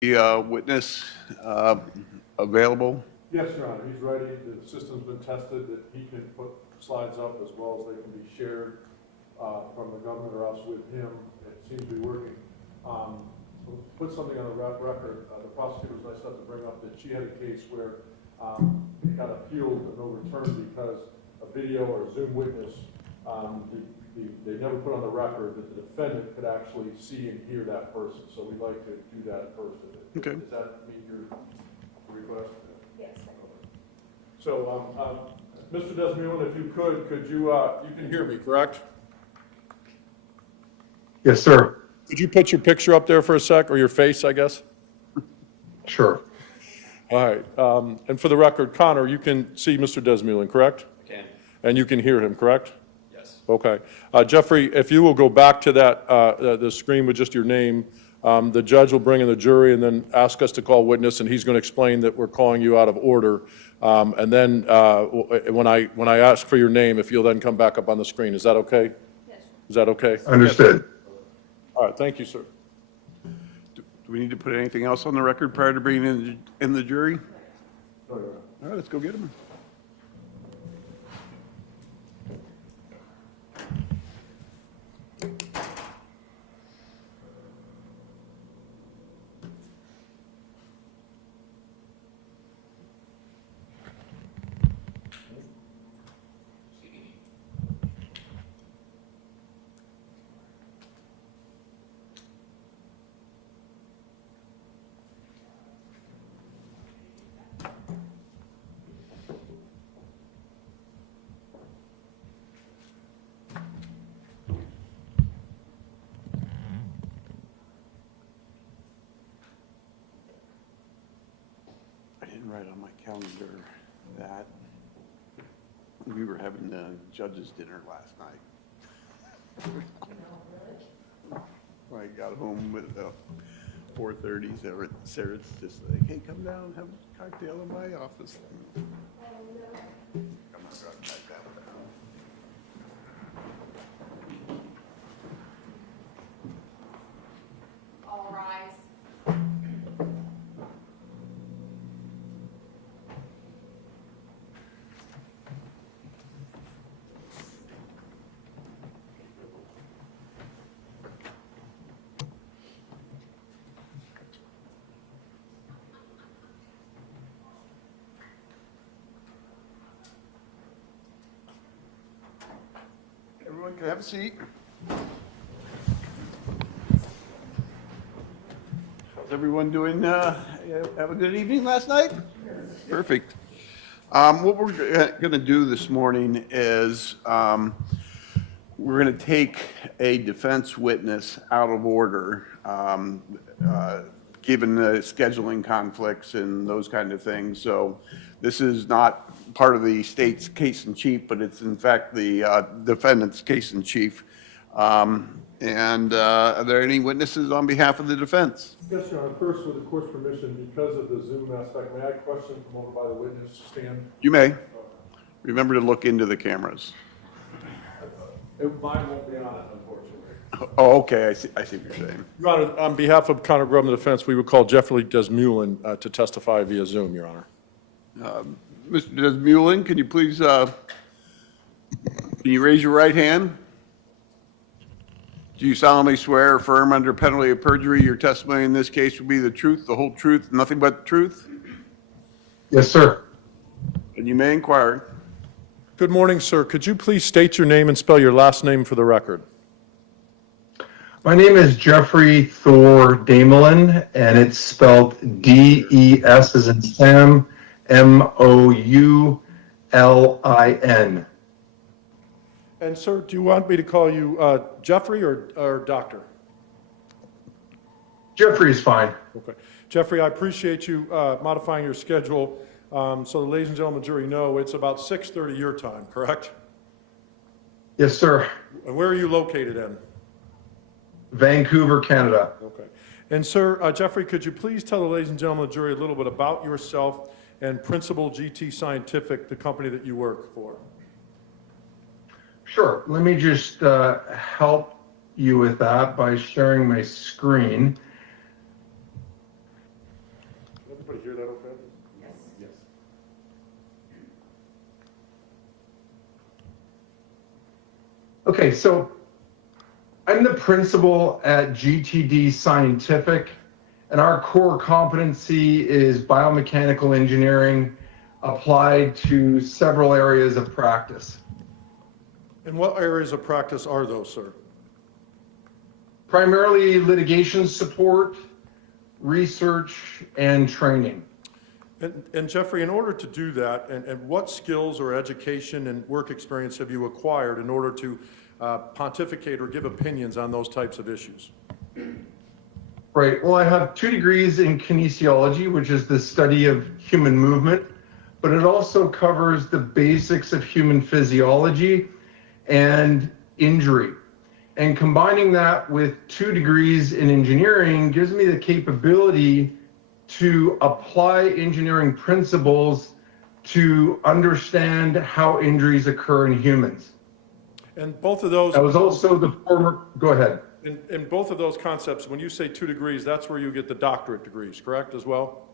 The witness available? Yes, Your Honor, he's ready. The system's been tested that he can put slides up as well as they can be shared from the government or else with him. It seems to be working. So put something on the record. The prosecutor was nice enough to bring up that she had a case where it got appealed and overturned because a video or Zoom witness, they never put on the record that the defendant could actually see and hear that person. So we'd like to do that first. Okay. Does that meet your request? Yes. So, Mr. Desmulin, if you could you, you can hear me, correct? Yes, sir. Could you put your picture up there for a sec, or your face, I guess? Sure. All right. And for the record, Connor, you can see Mr. Desmulin, correct? I can. And you can hear him, correct? Yes. Okay. Jeffrey, if you will go back to that, the screen with just your name, the judge will bring in the jury and then ask us to call witness, and he's going to explain that we're calling you out of order. And then when I ask for your name, if you'll then come back up on the screen. Is that okay? Yes. Is that okay? Understood. All right. Thank you, sir. Do we need to put anything else on the record prior to bringing in the jury? All right. All right, let's go get him. I didn't write on my calendar that we were having the judges' dinner last night. When I got home with 4:30, Sarah's just like, hey, come down, have a cocktail in my office. I'm gonna type that down. All rise. Everyone can have a seat. How's everyone doing? Have a good evening last night? Perfect. What we're going to do this morning is we're going to take a defense witness out of order, given the scheduling conflicts and those kind of things. So this is not part of the state's case in chief, but it's in fact the defendant's case in chief. And are there any witnesses on behalf of the defense? Yes, Your Honor. First, with the court's permission, because of the Zoom aspect, may I question from over by the witness stand? You may. Remember to look into the cameras. Mine won't be on it, unfortunately. Oh, okay, I see what you're saying. Your Honor, on behalf of Connor Grubb and the defense, we would call Jeffrey Desmulin to testify via Zoom, Your Honor. Mr. Desmulin, can you please, can you raise your right hand? Do you solemnly swear or affirm under penalty of perjury your testimony in this case will be the truth, the whole truth, nothing but the truth? Yes, sir. And you may inquire. Good morning, sir. Could you please state your name and spell your last name for the record? My name is Jeffrey Thor Damelin, and it's spelled D-E-S as in Sam, M-O-U-L-I-N. And sir, do you want me to call you Jeffrey or Doctor? Jeffrey is fine. Okay. Jeffrey, I appreciate you modifying your schedule. So the ladies and gentlemen, jury know it's about 6:30 your time, correct? Yes, sir. And where are you located in? Vancouver, Canada. Okay. And sir, Jeffrey, could you please tell the ladies and gentlemen of the jury a little bit about yourself and Principal GT Scientific, the company that you work for? Sure. Let me just help you with that by sharing my screen. everybody hear that okay? Yes. Yes. Okay, so I'm the principal at GTD Scientific, and our core competency is biomechanical engineering applied to several areas of practice. And what areas of practice are those, sir? Primarily litigation support, research, and training. And Jeffrey, in order to do that, and what skills or education and work experience have you acquired in order to pontificate or give opinions on those types of issues? Right, well, I have 2 degrees in kinesiology, which is the study of human movement, but it also covers the basics of human physiology and injury. And combining that with 2 degrees in engineering gives me the capability to apply engineering principles to understand how injuries occur in humans. And both of those, I was also the former, go ahead. in both of those concepts, when you say 2 degrees, that's where you get the doctorate degrees, correct, as well?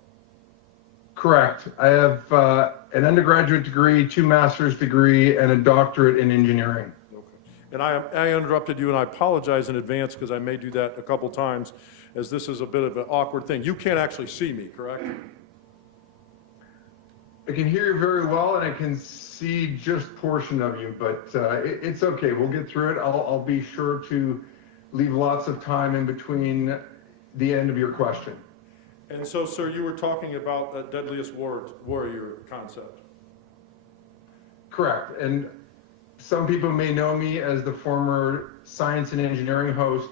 Correct. I have an undergraduate degree, 2 master's degree, and a doctorate in engineering. Okay. And I interrupted you, and I apologize in advance because I may do that a couple times, as this is a bit of an awkward thing. You can't actually see me, correct? I can hear you very well, and I can see just portion of you, but it's okay. We'll get through it. I'll be sure to leave lots of time in between the end of your question. And so, sir, you were talking about the deadliest warrior concept. Correct. And some people may know me as the former science and engineering host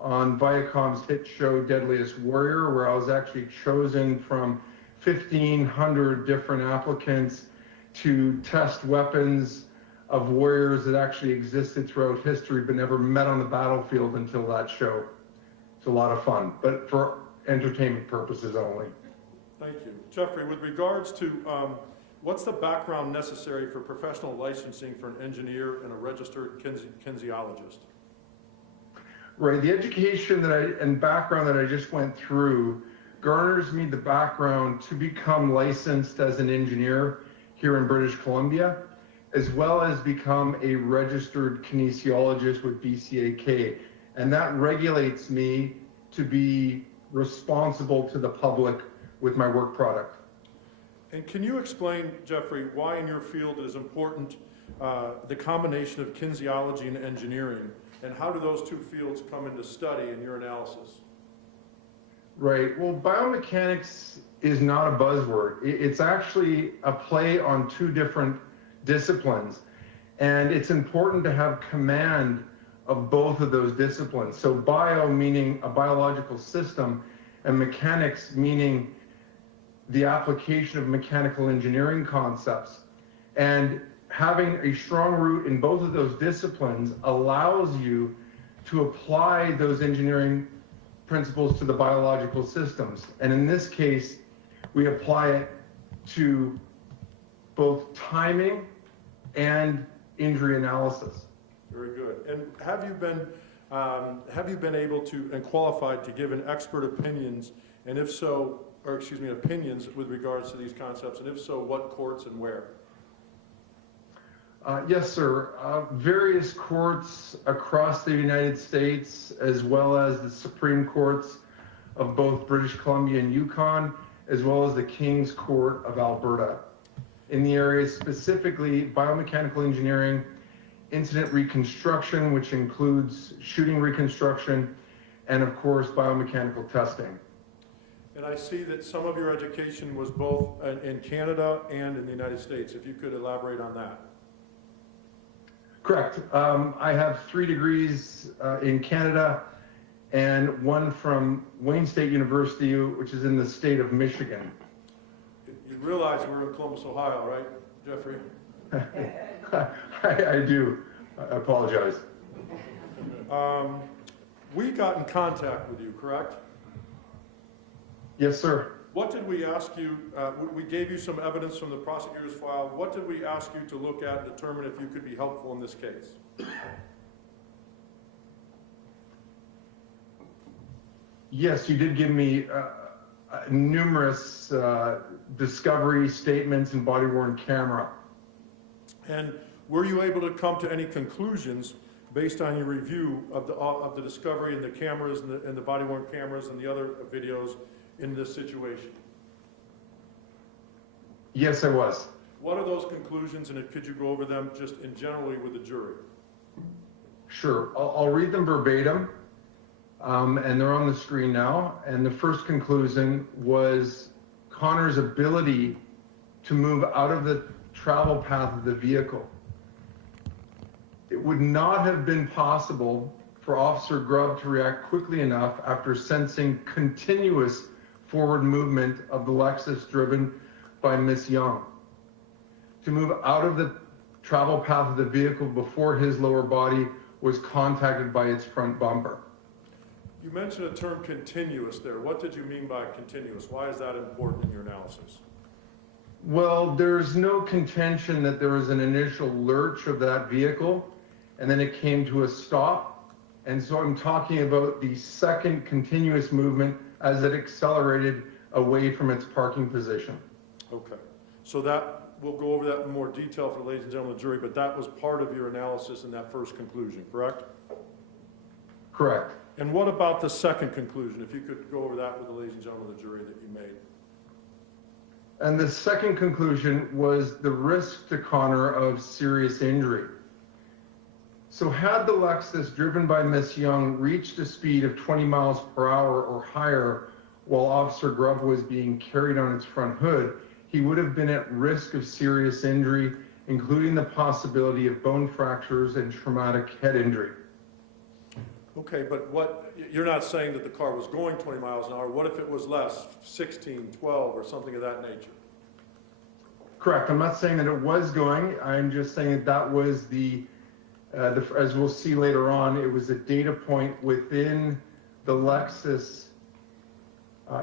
on Viacom's hit show Deadliest Warrior, where I was actually chosen from 1,500 different applicants to test weapons of warriors that actually existed throughout history but never met on the battlefield until that show. It's a lot of fun, but for entertainment purposes only. Thank you. Jeffrey, with regards to what's the background necessary for professional licensing for an engineer and a registered kinesiologist? Right, the education and background that I just went through garners me the background to become licensed as an engineer here in British Columbia, as well as become a registered kinesiologist with BCAK. And that regulates me to be responsible to the public with my work product. And can you explain, Jeffrey, why in your field it is important the combination of kinesiology and engineering, and how do those 2 fields come into study in your analysis? Right, well, biomechanics is not a buzzword. It's actually a play on 2 different disciplines, and it's important to have command of both of those disciplines. So bio meaning a biological system, and mechanics meaning the application of mechanical engineering concepts. And having a strong root in both of those disciplines allows you to apply those engineering principles to the biological systems. And in this case, we apply it to both timing and injury analysis. Very good. And have you been able to and qualified to give an expert opinions, and if so, or excuse me, opinions with regards to these concepts, and if so, what courts and where? Yes, sir. Various courts across the United States, as well as the Supreme Courts of both British Columbia and Yukon, as well as the King's Court of Alberta. In the areas specifically biomechanical engineering, incident reconstruction, which includes shooting reconstruction, and of course, biomechanical testing. And I see that some of your education was both in Canada and in the United States. If you could elaborate on that. Correct. I have 3 degrees in Canada and 1 from Wayne State University, which is in the state of Michigan. You realize we're in Columbus, Ohio, right, Jeffrey? I do. I apologize. We got in contact with you, correct? Yes, sir. What did we ask you? We gave you some evidence from the prosecutor's file. What did we ask you to look at and determine if you could be helpful in this case? Yes, you did give me numerous discovery statements and body-worn camera. And were you able to come to any conclusions based on your review of the discovery and the cameras and the body-worn cameras and the other videos in this situation? Yes, I was. What are those conclusions, and could you go over them just in generally with the jury? Sure. I'll read them verbatim, and they're on the screen now. And the first conclusion was Connor's ability to move out of the travel path of the vehicle. It would not have been possible for Officer Grubb to react quickly enough after sensing continuous forward movement of the Lexus driven by Miss Young to move out of the travel path of the vehicle before his lower body was contacted by its front bumper. You mentioned a term continuous there. What did you mean by continuous? Why is that important in your analysis? Well, there's no contention that there was an initial lurch of that vehicle and then it came to a stop. And so I'm talking about the second continuous movement as it accelerated away from its parking position. Okay. So that, we'll go over that in more detail for the ladies and gentlemen of the jury, but that was part of your analysis in that first conclusion, correct? Correct. And what about the second conclusion? If you could go over that with the ladies and gentlemen of the jury that you made. And the second conclusion was the risk to Connor of serious injury. So had the Lexus driven by Miss Young reached a speed of 20 miles per hour or higher while Officer Grubb was being carried on its front hood, he would have been at risk of serious injury, including the possibility of bone fractures and traumatic head injury. Okay, but what, you're not saying that the car was going 20 miles an hour. What if it was less, 16, 12, or something of that nature? Correct. I'm not saying that it was going. I'm just saying that that was as we'll see later on, it was a data point within the Lexus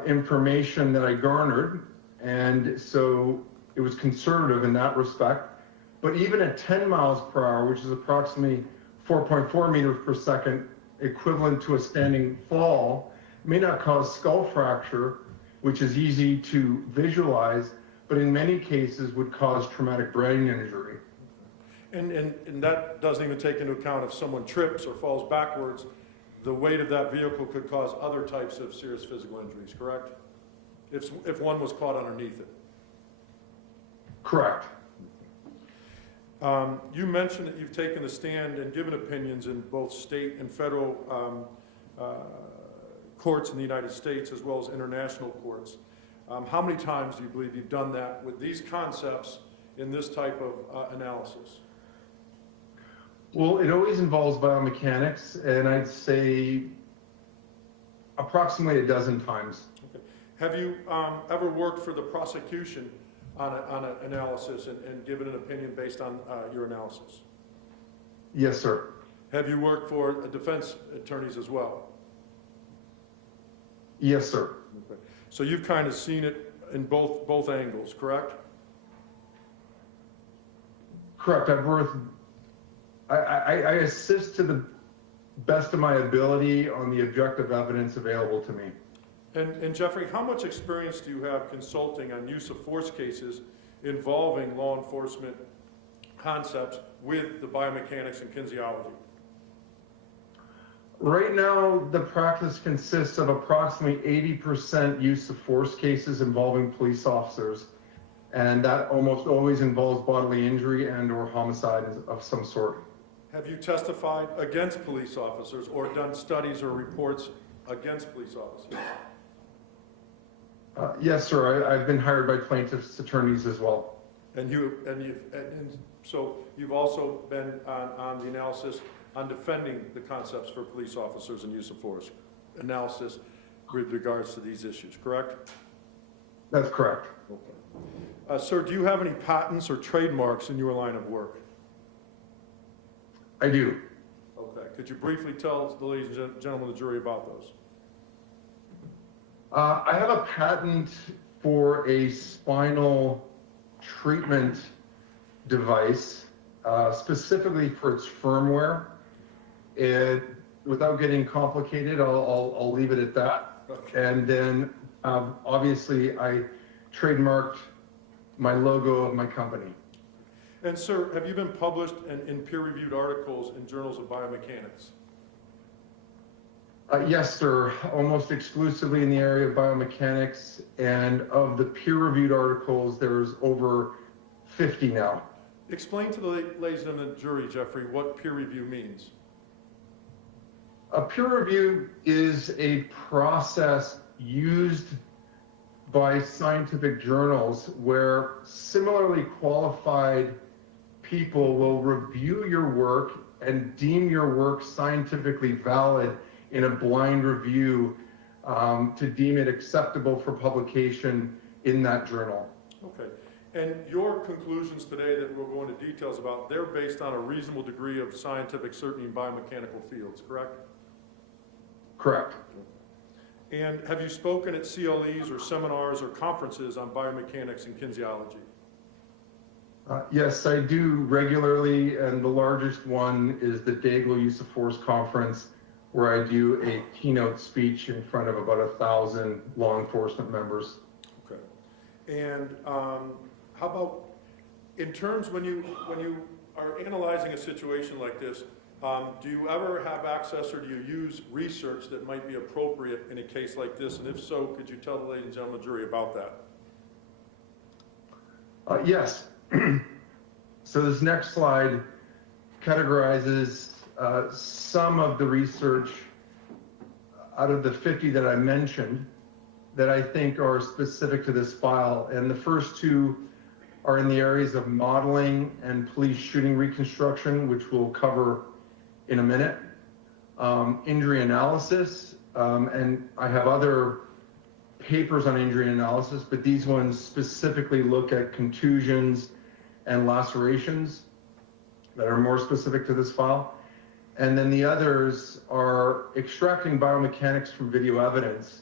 information that I garnered. And so it was conservative in that respect. But even at 10 miles per hour, which is approximately 4.4 meters per second, equivalent to a standing fall, may not cause skull fracture, which is easy to visualize, but in many cases would cause traumatic brain injury. And that doesn't even take into account if someone trips or falls backwards, the weight of that vehicle could cause other types of serious physical injuries, correct? If one was caught underneath it. Correct. You mentioned that you've taken the stand and given opinions in both state and federal courts in the United States as well as international courts. How many times do you believe you've done that with these concepts in this type of analysis? Well, it always involves biomechanics, and I'd say approximately a dozen times. Okay. Have you ever worked for the prosecution on an analysis and given an opinion based on your analysis? Yes, sir. Have you worked for defense attorneys as well? Yes, sir. Okay. So you've kind of seen it in both angles, correct? Correct. I assist to the best of my ability on the objective evidence available to me. And Jeffrey, how much experience do you have consulting on use of force cases involving law enforcement concepts with the biomechanics and kinesiology? Right now, the practice consists of approximately 80% use of force cases involving police officers, and that almost always involves bodily injury and or homicide of some sort. Have you testified against police officers or done studies or reports against police officers? Yes, sir. I've been hired by plaintiffs' attorneys as well. And so you've also been on the analysis on defending the concepts for police officers and use of force analysis with regards to these issues, correct? That's correct. Okay. Sir, do you have any patents or trademarks in your line of work? I do. Okay. Could you briefly tell the ladies and gentlemen of the jury about those? I have a patent for a spinal treatment device, specifically for its firmware. Without getting complicated, I'll leave it at that. Okay. And then Obviously, I trademarked my logo of my company. And sir, have you been published in peer-reviewed articles in journals of biomechanics? Yes, sir, almost exclusively in the area of biomechanics, and of the peer-reviewed articles, there's over 50 now. Explain to the ladies and the jury, Jeffrey, what peer review means. A peer review is a process used by scientific journals where similarly qualified people will review your work and deem your work scientifically valid in a blind review to deem it acceptable for publication in that journal. Okay. And your conclusions today that we'll go into details about, they're based on a reasonable degree of scientific certainty in biomechanical fields, correct? Correct. And have you spoken at CLEs or seminars or conferences on biomechanics and kinesiology? Yes, I do regularly, and the largest one is the Daigle Use of Force Conference, where I do a keynote speech in front of about 1,000 law enforcement members. Okay. And how about in terms when you are analyzing a situation like this, do you ever have access or do you use research that might be appropriate in a case like this? And if so, could you tell the ladies and gentlemen of the jury about that? Yes. So this next slide categorizes some of the research out of the 50 that I mentioned that I think are specific to this file. And the first two are in the areas of modeling and police shooting reconstruction, which we'll cover in a minute, injury analysis, and I have other papers on injury analysis, but these ones specifically look at contusions and lacerations that are more specific to this file. And then the others are extracting biomechanics from video evidence,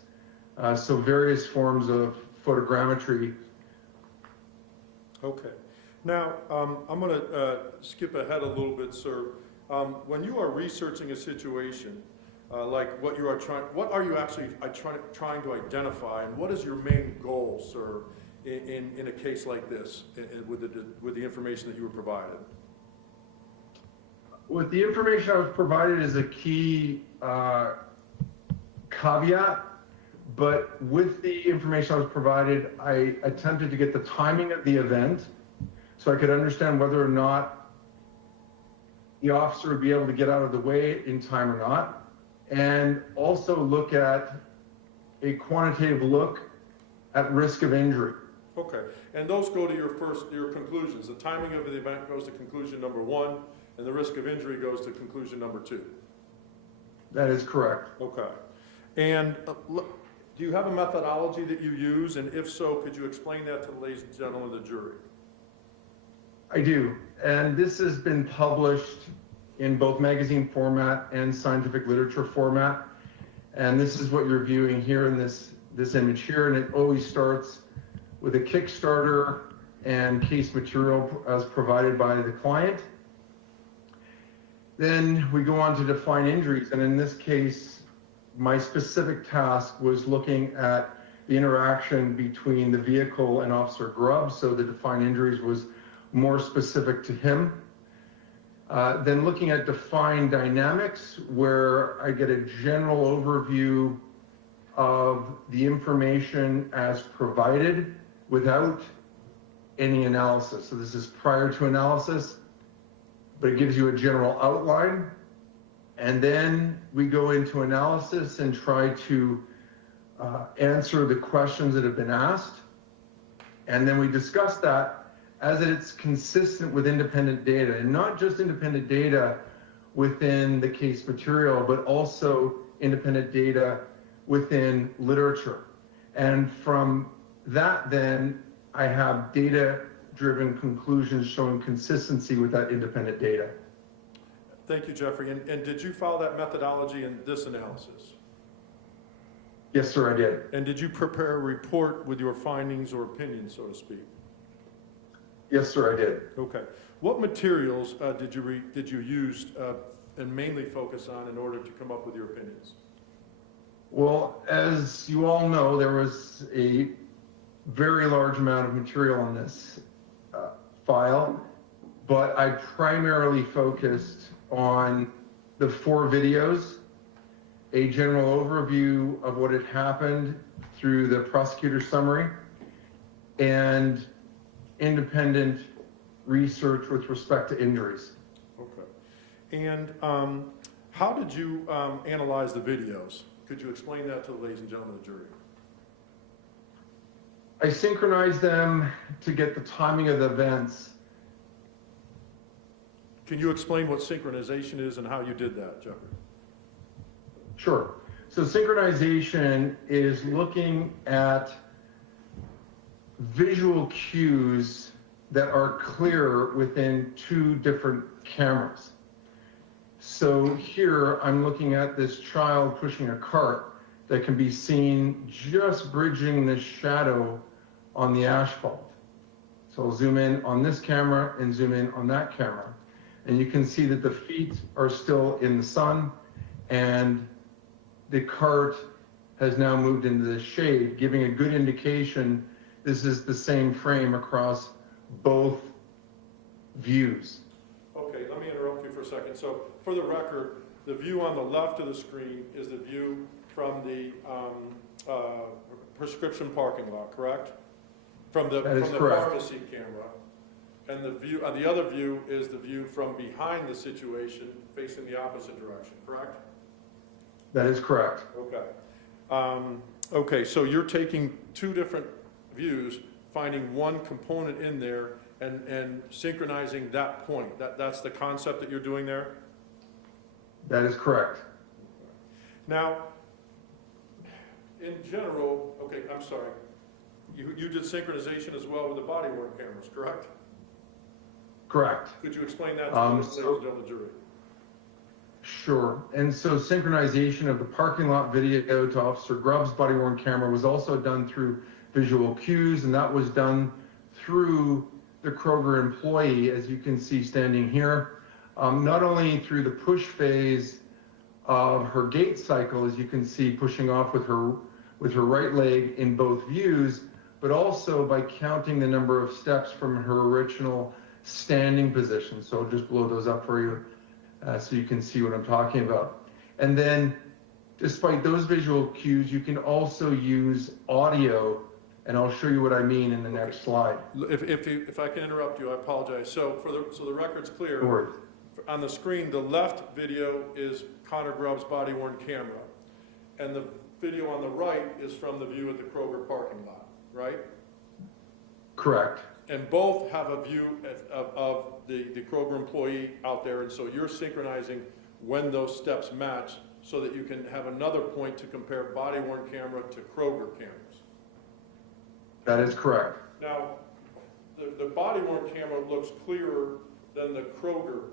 so various forms of photogrammetry. Okay. Now, I'm going to skip ahead a little bit, sir. When you are researching a situation, like what are you actually trying to identify, and what is your main goal, sir, in a case like this, with the information that you were provided? With the information I was provided is a key caveat, but with the information I was provided, I attempted to get the timing of the event so I could understand whether or not the officer would be able to get out of the way in time or not, and also look at a quantitative look at risk of injury. Okay, and those go to your conclusions. The timing of the event goes to conclusion number 1, and the risk of injury goes to conclusion number 2. That is correct. Okay, and do you have a methodology that you use, and if so, could you explain that to the ladies and gentlemen of the jury? I do, and this has been published in both magazine format and scientific literature format, and this is what you're viewing here in this image here, and it always starts with a Kickstarter and case material as provided by the client. Then we go on to define injuries, and in this case, my specific task was looking at the interaction between the vehicle and Officer Grubb, so the defined injuries was more specific to him. Then looking at defined dynamics, where I get a general overview of the information as provided without any analysis. So this is prior to analysis, but it gives you a general outline. And then we go into analysis and try to answer the questions that have been asked. And then we discuss that as it's consistent with independent data, and not just independent data within the case material, but also independent data within literature. And from that, then I have data-driven conclusions showing consistency with that independent data. Thank you, Jeffrey. And did you follow that methodology in this analysis? Yes, sir, I did. And did you prepare a report with your findings or opinions, so to speak? Yes, sir, I did. Okay. What materials did you use and mainly focus on in order to come up with your opinions? Well, as you all know, there was a very large amount of material in this file, but I primarily focused on the 4 videos, a general overview of what had happened through the prosecutor's summary, and independent research with respect to injuries. Okay. And how did you analyze the videos? Could you explain that to the ladies and gentlemen of the jury? I synchronized them to get the timing of the events. Can you explain what synchronization is and how you did that, Jeffrey? Sure. So synchronization is looking at visual cues that are clear within 2 different cameras. So here I'm looking at this child pushing a cart that can be seen just bridging the shadow on the asphalt. So I'll zoom in on this camera and zoom in on that camera. And you can see that the feet are still in the sun and the cart has now moved into the shade, giving a good indication this is the same frame across both views. Okay, let me interrupt you for a second. So for the record, the view on the left of the screen is the view from the prescription parking lot, correct? From the correct. pharmacy camera. And the view, the other view is the view from behind the situation facing the opposite direction, correct? That is correct. Okay. Okay, so you're taking 2 different views, finding one component in there and synchronizing that point. That's the concept that you're doing there? That is correct. Now, in general, okay, I'm sorry. You did synchronization as well with the body worn cameras, correct? Correct. Could you explain that to the ladies and gentlemen of the jury? Sure. And so synchronization of the parking lot video to Officer Grubb's body-worn camera was also done through visual cues, and that was done through the Kroger employee, as you can see standing here. Not only through the push phase of her gait cycle, as you can see pushing off with her right leg in both views, but also by counting the number of steps from her original standing position. So I'll just blow those up for you so you can see what I'm talking about. And then despite those visual cues, you can also use audio, and I'll show you what I mean in the next slide. If I can interrupt you, I apologize. So so the record's clear. No worries. On the screen, the left video is Connor Grubb's body worn camera, and the video on the right is from the view at the Kroger parking lot, right? Correct. And both have a view of the Kroger employee out there, and so you're synchronizing when those steps match so that you can have another point to compare body worn camera to Kroger cameras. That is correct. Now, the body worn camera looks clearer than the Kroger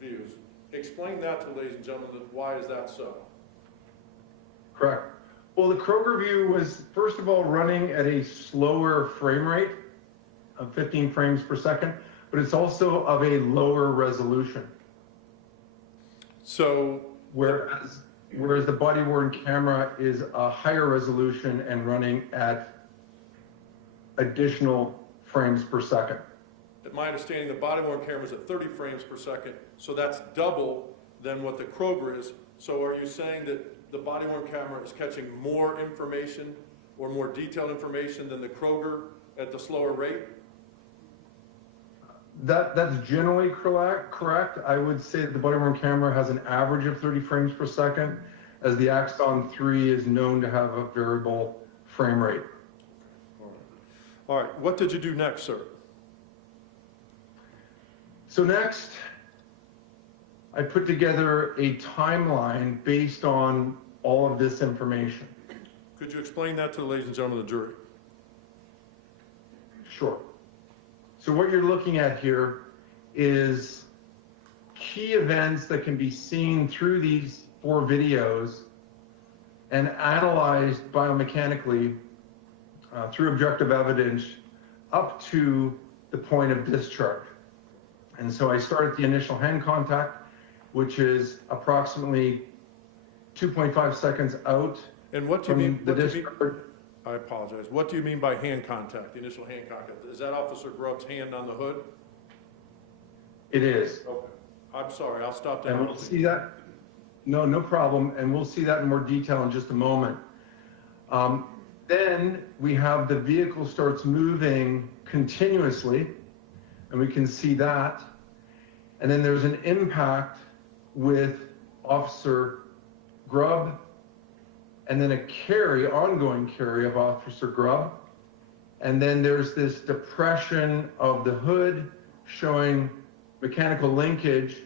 views. Explain that to the ladies and gentlemen, why is that so? Correct. Well, the Kroger view was, first of all, running at a slower frame rate of 15 frames per second, but it's also of a lower resolution. So, Whereas the body-worn camera is a higher resolution and running at additional frames per second. at my understanding, the body worn camera is at 30 frames per second, so that's double than what the Kroger is. So are you saying that the body worn camera is catching more information or more detailed information than the Kroger at the slower rate? That's generally correct. I would say that the body worn camera has an average of 30 frames per second, as the Axon 3 is known to have a variable frame rate. All right, what did you do next, sir? So next, I put together a timeline based on all of this information. Could you explain that to the ladies and gentlemen of the jury? Sure. So what you're looking at here is key events that can be seen through these 4 videos and analyzed biomechanically through objective evidence up to the point of discharge. And so I start at the initial hand contact, which is approximately 2.5 seconds out. And what do you from mean, the what do you mean, discharge. I apologize, what do you mean by hand contact, the initial hand contact? Is that Officer Grubb's hand on the hood? It is. Okay, I'm sorry, I'll stop there. And we'll see that. No problem. And we'll see that in more detail in just a moment. Then we have the vehicle starts moving continuously, and we can see that. And then there's an impact with Officer Grubb, and then a ongoing carry of Officer Grubb. And then there's this depression of the hood showing mechanical linkage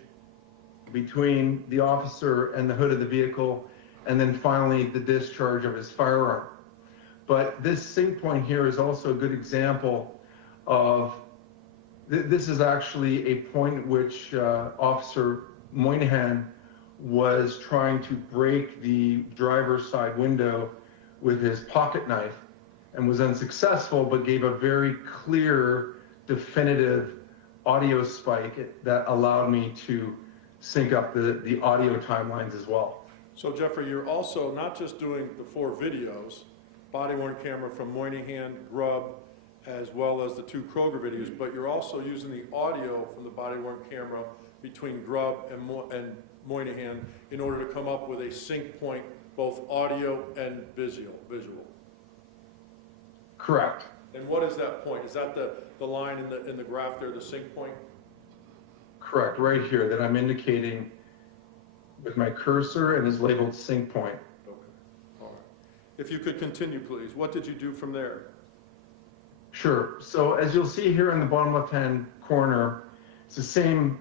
between the officer and the hood of the vehicle, and then finally the discharge of his firearm. But this sync point here is also a good example of, this is actually a point at which Officer Moynihan was trying to break the driver's side window with his pocket knife and was unsuccessful, but gave a very clear, definitive audio spike that allowed me to sync up the audio timelines as well. So Jeffrey, you're also not just doing the 4 videos, body-worn camera from Moynihan, Grubb, as well as the 2 Kroger videos, but you're also using the audio from the body-worn camera between Grubb and Moynihan in order to come up with a sync point, both audio and visual. Correct. And what is that point? Is that the line in the graph there, the sync point? Correct, right here that I'm indicating with my cursor and is labeled sync point. Okay, all right. If you could continue, please. What did you do from there? Sure. So as you'll see here in the bottom left-hand corner, it's the same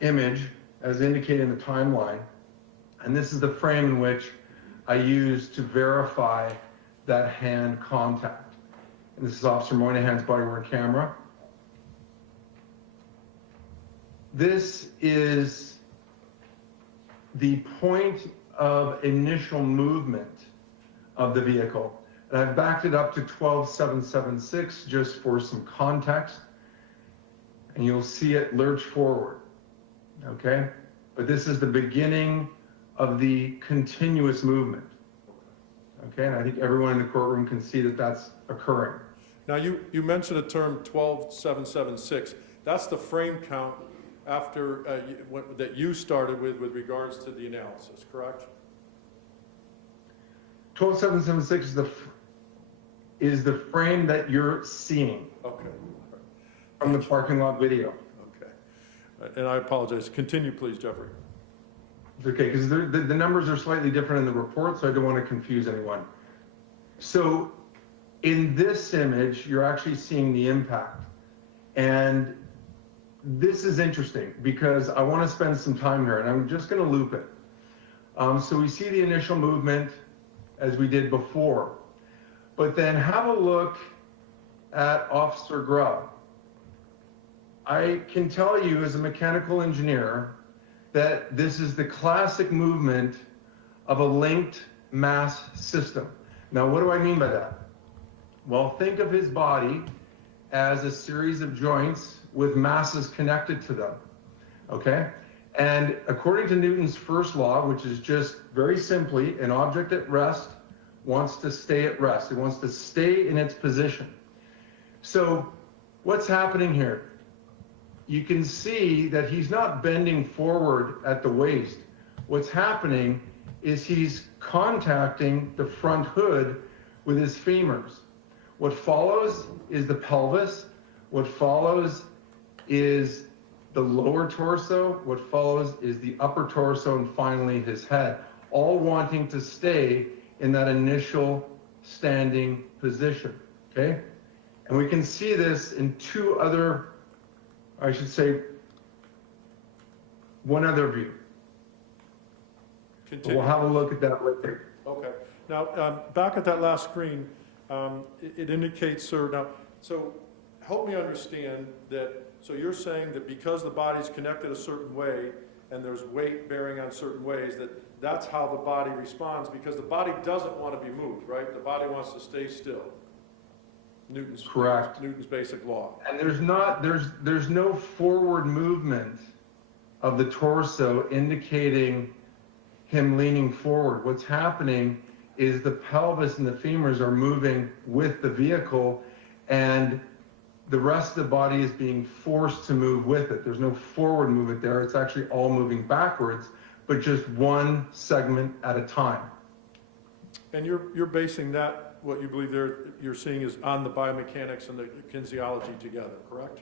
image as indicated in the timeline. And this is the frame in which I used to verify that hand contact. And this is Officer Moynihan's body-worn camera. This is the point of initial movement of the vehicle. And I've backed it up to 12.776 just for some context. And you'll see it lurch forward, okay? But this is the beginning of the continuous movement, okay? And I think everyone in the courtroom can see that that's occurring. Now, you mentioned a term 12.776. That's the frame count after that you started with regards to the analysis, correct? 12.776 is the frame that you're seeing. Okay. From the parking lot video. Okay. And I apologize. Continue, please, Jeffrey. It's okay, because the numbers are slightly different in the report, so I don't want to confuse anyone. So in this image, you're actually seeing the impact. And this is interesting because I want to spend some time here, and I'm just going to loop it. So we see the initial movement as we did before, but then have a look at Officer Grubb. I can tell you as a mechanical engineer that this is the classic movement of a linked mass system. Now, what do I mean by that? Well, think of his body as a series of joints with masses connected to them, okay? And according to Newton's first law, which is just very simply, an object at rest wants to stay at rest. It wants to stay in its position. So what's happening here? You can see that he's not bending forward at the waist. What's happening is he's contacting the front hood with his femurs. What follows is the pelvis. What follows is the lower torso. What follows is the upper torso, and finally his head, all wanting to stay in that initial standing position, okay? And we can see this in one other view. Continue. We'll have a look at that later. Okay. Now, back at that last screen, it indicates, sir, now, so help me understand that, so you're saying that because the body's connected a certain way and there's weight bearing on certain ways, that's how the body responds, because the body doesn't want to be moved, right? The body wants to stay still. Correct. Newton's basic law. And there's no forward movement of the torso indicating him leaning forward. What's happening is the pelvis and the femurs are moving with the vehicle, and the rest of the body is being forced to move with it. There's no forward movement there. It's actually all moving backwards, but just one segment at a time. And you're basing that, what you believe you're seeing is on the biomechanics and the kinesiology together, correct?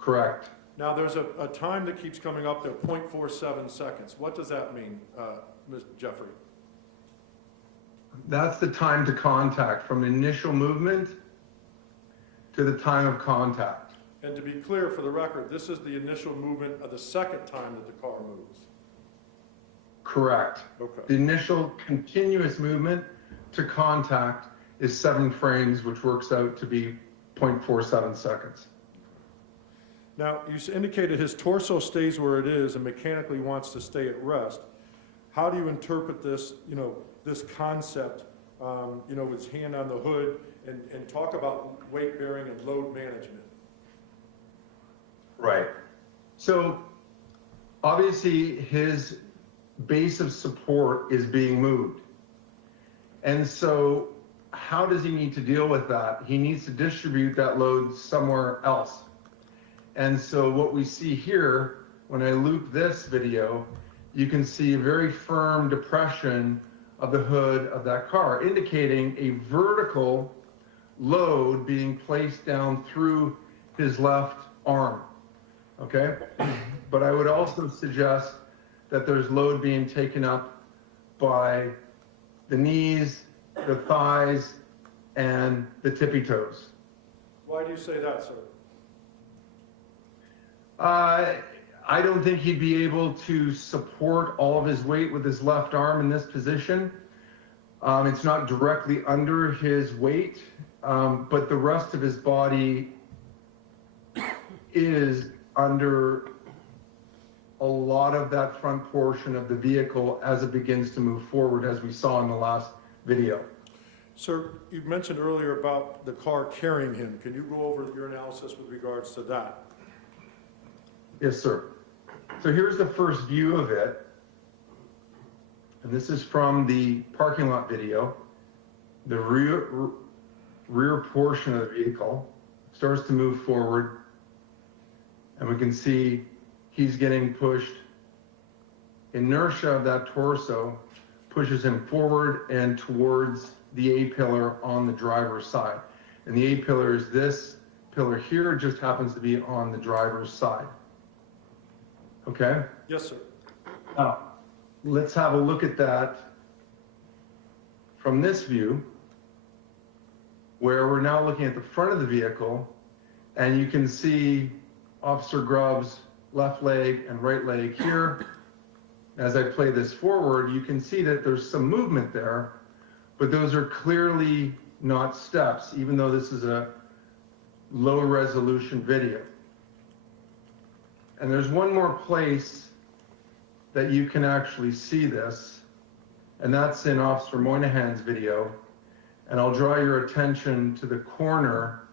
Correct. Now, there's a time that keeps coming up there, 0.47 seconds. What does that mean, Ms. Jeffrey? That's the time to contact, from initial movement to the time of contact. And to be clear, for the record, this is the initial movement of the second time that the car moves. Correct. Okay. The initial continuous movement to contact is 7 frames, which works out to be 0.47 seconds. Now, you indicated his torso stays where it is and mechanically wants to stay at rest. How do you interpret this, this concept, with his hand on the hood, and talk about weight bearing and load management? Right. So obviously his base of support is being moved. And so how does he need to deal with that? He needs to distribute that load somewhere else. And so what we see here, when I loop this video, you can see a very firm depression of the hood of that car, indicating a vertical load being placed down through his left arm, okay? But I would also suggest that there's load being taken up by the knees, the thighs, and the tippy toes. Why do you say that, sir? I don't think he'd be able to support all of his weight with his left arm in this position. It's not directly under his weight, but the rest of his body is under a lot of that front portion of the vehicle as it begins to move forward, as we saw in the last video. Sir, you mentioned earlier about the car carrying him. Can you go over your analysis with regards to that? Yes, sir. So here's the first view of it. And this is from the parking lot video. The rear portion of the vehicle starts to move forward. And we can see he's getting pushed. Inertia of that torso pushes him forward and towards the A-pillar on the driver's side. And the A-pillar is this pillar here, just happens to be on the driver's side. Okay? Yes, sir. Now, let's have a look at that from this view, where we're now looking at the front of the vehicle, and you can see Officer Grubb's left leg and right leg here. As I play this forward, you can see that there's some movement there, but those are clearly not steps, even though this is a low resolution video. And there's one more place that you can actually see this, and that's in Officer Moynihan's video. And I'll draw your attention to the corner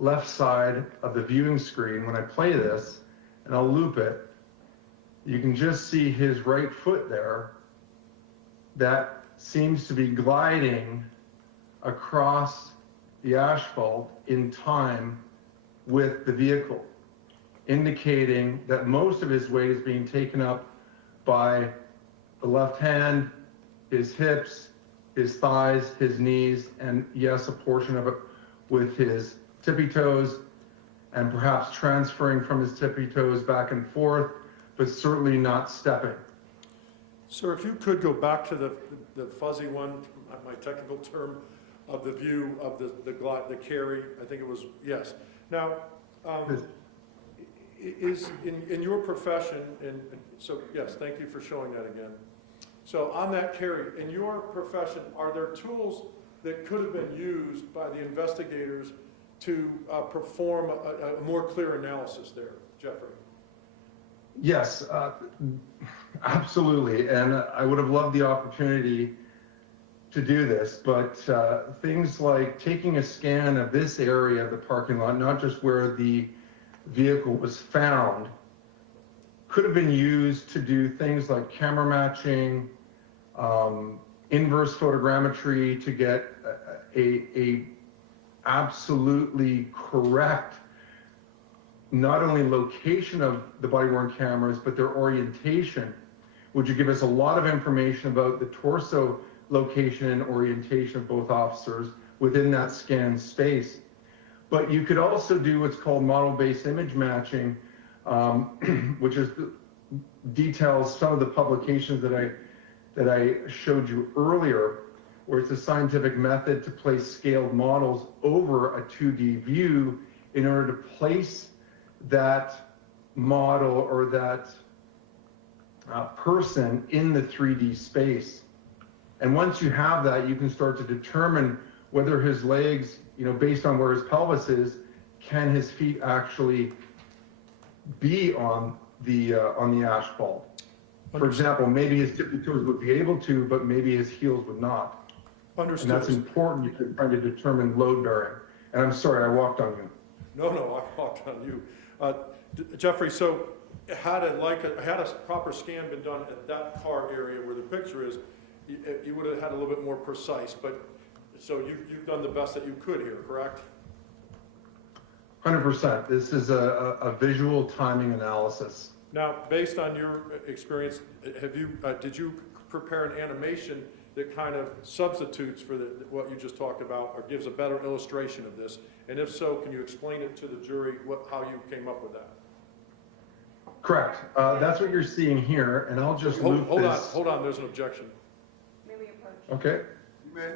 left side of the viewing screen when I play this, and I'll loop it. You can just see his right foot there that seems to be gliding across the asphalt in time with the vehicle, indicating that most of his weight is being taken up by the left hand, his hips, his thighs, his knees, and yes, a portion of it with his tippy toes, and perhaps transferring from his tippy toes back and forth, but certainly not stepping. Sir, if you could go back to the fuzzy one, my technical term, of the view of the carry, I think it was, yes. Now, is in your profession, and so yes, thank you for showing that again. So on that carry, in your profession, are there tools that could have been used by the investigators to perform a more clear analysis there, Jeffrey? Yes, absolutely. And I would have loved the opportunity to do this, but things like taking a scan of this area of the parking lot, not just where the vehicle was found, could have been used to do things like camera matching, inverse photogrammetry to get a absolutely correct, not only location of the body-worn cameras, but their orientation, which would give us a lot of information about the torso location and orientation of both officers within that scanned space. But you could also do what's called model-based image matching, which is details some of the publications that I showed you earlier, where it's a scientific method to place scaled models over a 2D view in order to place that model or that person in the 3D space. And once you have that, you can start to determine whether his legs, based on where his pelvis is, can his feet actually be on the asphalt. For example, maybe his tippy toes would be able to, but maybe his heels would not. Understood. And that's important if you're trying to determine load bearing. And I'm sorry, I walked on you. No, I walked on you. Jeffrey, so had a proper scan been done at that car area where the picture is, you would have had a little bit more precise, but so you've done the best that you could here, correct? 100%. This is a visual timing analysis. Now, based on your experience, did you prepare an animation that kind of substitutes for what you just talked about, or gives a better illustration of this? And if so, can you explain it to the jury how you came up with that? Correct. That's what you're seeing here, and I'll just loop this. Hold on, there's an objection. May we approach? Okay. You may.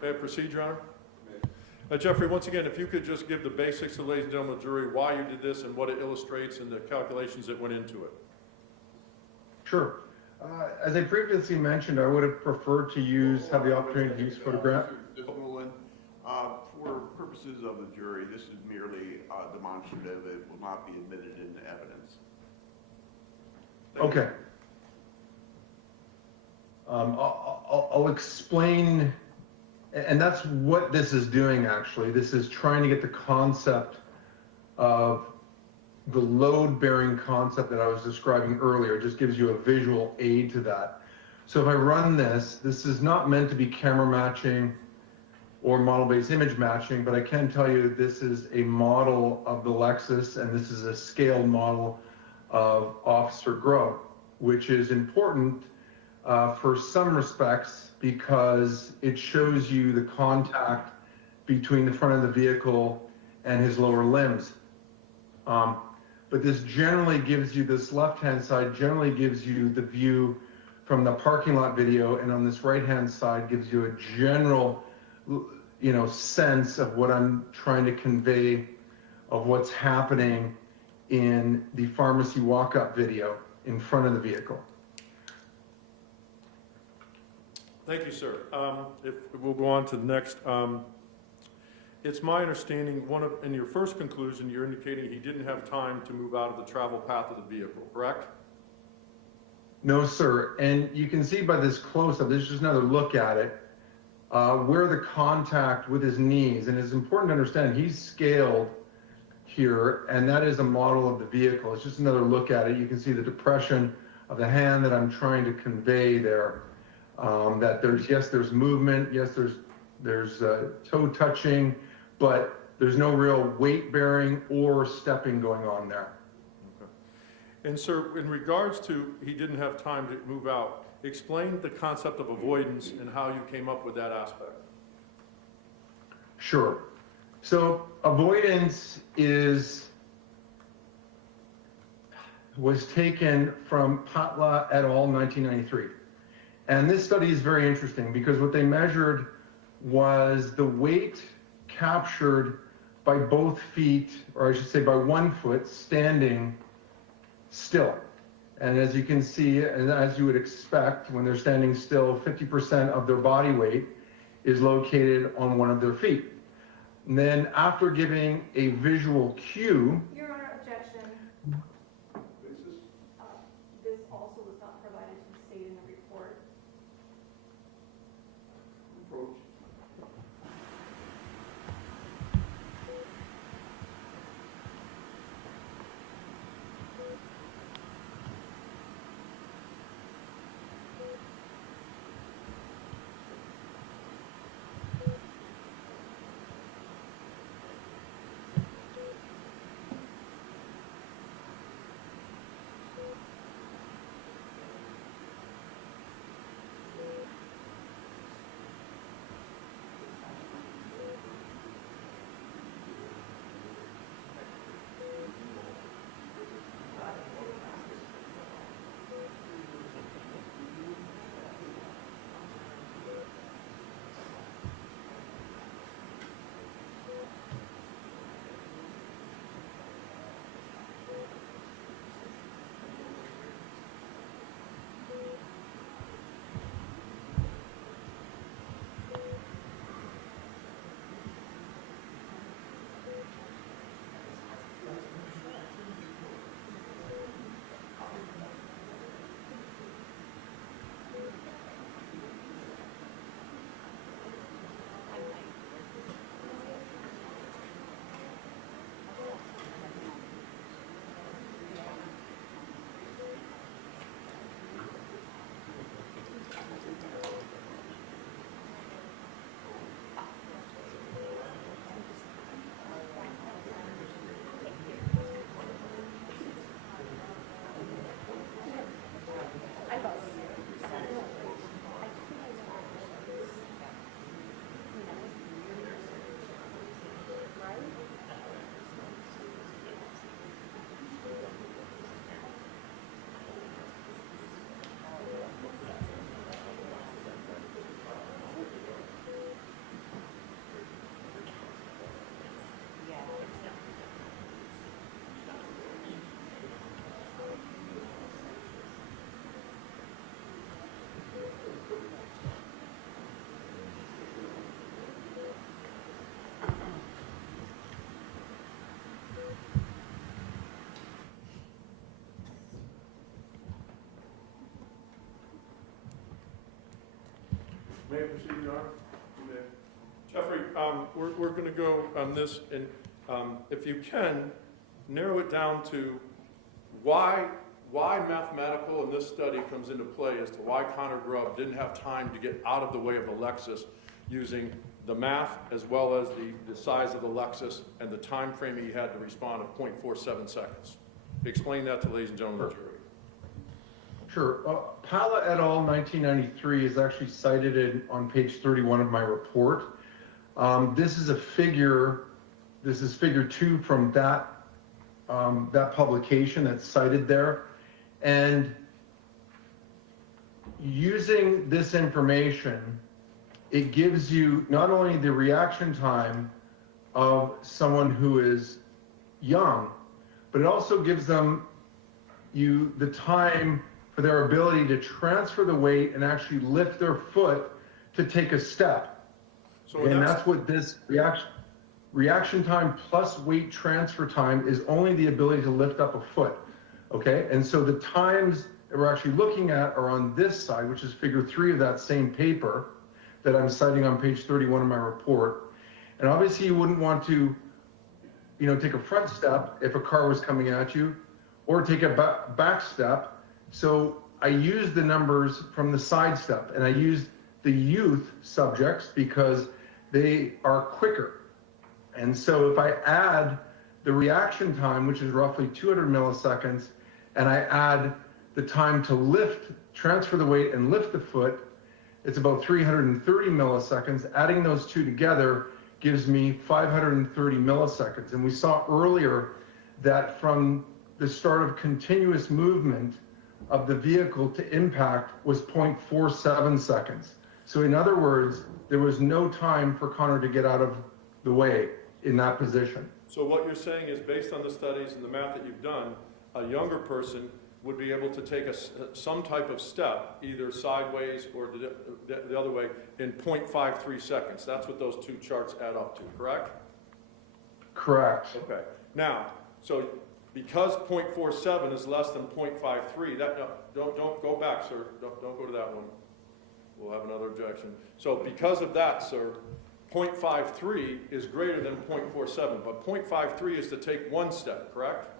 May I proceed, Your Honor? Jeffrey, once again, if you could just give the basics to the ladies and gentlemen of the jury, why you did this and what it illustrates and the calculations that went into it. Sure. As I previously mentioned, I would have preferred to have the opportunity to use photograph. For purposes of the jury, this is merely demonstrative. It will not be admitted into evidence. Okay. I'll explain, and that's what this is doing actually. This is trying to get the concept of the load-bearing concept that I was describing earlier. It just gives you a visual aid to that. So if I run this is not meant to be camera matching or model-based image matching, but I can tell you this is a model of the Lexus, and this is a scaled model of Officer Grubb, which is important for some respects because it shows you the contact between the front of the vehicle and his lower limbs. But this generally gives you, this left-hand side generally gives you the view from the parking lot video, and on this right-hand side gives you a general, sense of what I'm trying to convey of what's happening in the pharmacy walk-up video in front of the vehicle. Thank you, sir. If we'll go on to the next. It's my understanding, in your first conclusion, you're indicating he didn't have time to move out of the travel path of the vehicle, correct? No, sir. And you can see by this close-up, this is just another look at it, where the contact with his knees, and it's important to understand he's scaled here, and that is a model of the vehicle. It's just another look at it. You can see the depression of the hand that I'm trying to convey there. That there's movement, yes, there's toe touching, but there's no real weight bearing or stepping going on there. Okay. And sir, in regards to he didn't have time to move out, explain the concept of avoidance and how you came up with that aspect. Sure. So avoidance was taken from Patla et al. 1993. And this study is very interesting because what they measured was the weight captured by both feet, or I should say by one foot, standing still. And as you can see, and as you would expect, when they're standing still, 50% of their body weight is located on one of their feet. And then after giving a visual cue, Your Honor, objection. This also was not provided to the state in the report. May I proceed, Your Honor? You may. Jeffrey, we're going to go on this, and if you can, narrow it down to why mathematical in this study comes into play as to why Connor Grubb didn't have time to get out of the way of the Lexus using the math as well as the size of the Lexus and the time frame he had to respond of 0.47 seconds. Explain that to ladies and gentlemen of the jury. sure. Pala et al. 1993 is actually cited on page 31 of my report. This is a figure. This is figure 2 from that publication that's cited there. And using this information, it gives you not only the reaction time of someone who is young, but it also gives you the time for their ability to transfer the weight and actually lift their foot to take a step. So and that's what this reaction time plus weight transfer time is, only the ability to lift up a foot. Okay, and so the times that we're actually looking at are on this side, which is figure 3 of that same paper that I'm citing on page 31 of my report. And obviously you wouldn't want to, take a front step if a car was coming at you, or take a back step. So I used the numbers from the side step, and I used the youth subjects because they are quicker. And so if I add the reaction time, which is roughly 200 milliseconds, and I add the time to lift, transfer the weight and lift the foot, it's about 330 milliseconds. Adding those two together gives me 530 milliseconds. And we saw earlier that from the start of continuous movement of the vehicle to impact was 0.47 seconds. So in other words, there was no time for Connor to get out of the way in that position. So what you're saying is, based on the studies and the math that you've done, a younger person would be able to take some type of step, either sideways or the other way, in 0.53 seconds. That's what those two charts add up to, correct? Correct. Okay. Now, so because 0.47 is less than 0.53, don't go back, sir. Don't go to that one. We'll have another objection. So because of that, sir, 0.53 is greater than 0.47, but 0.53 is to take one step, correct?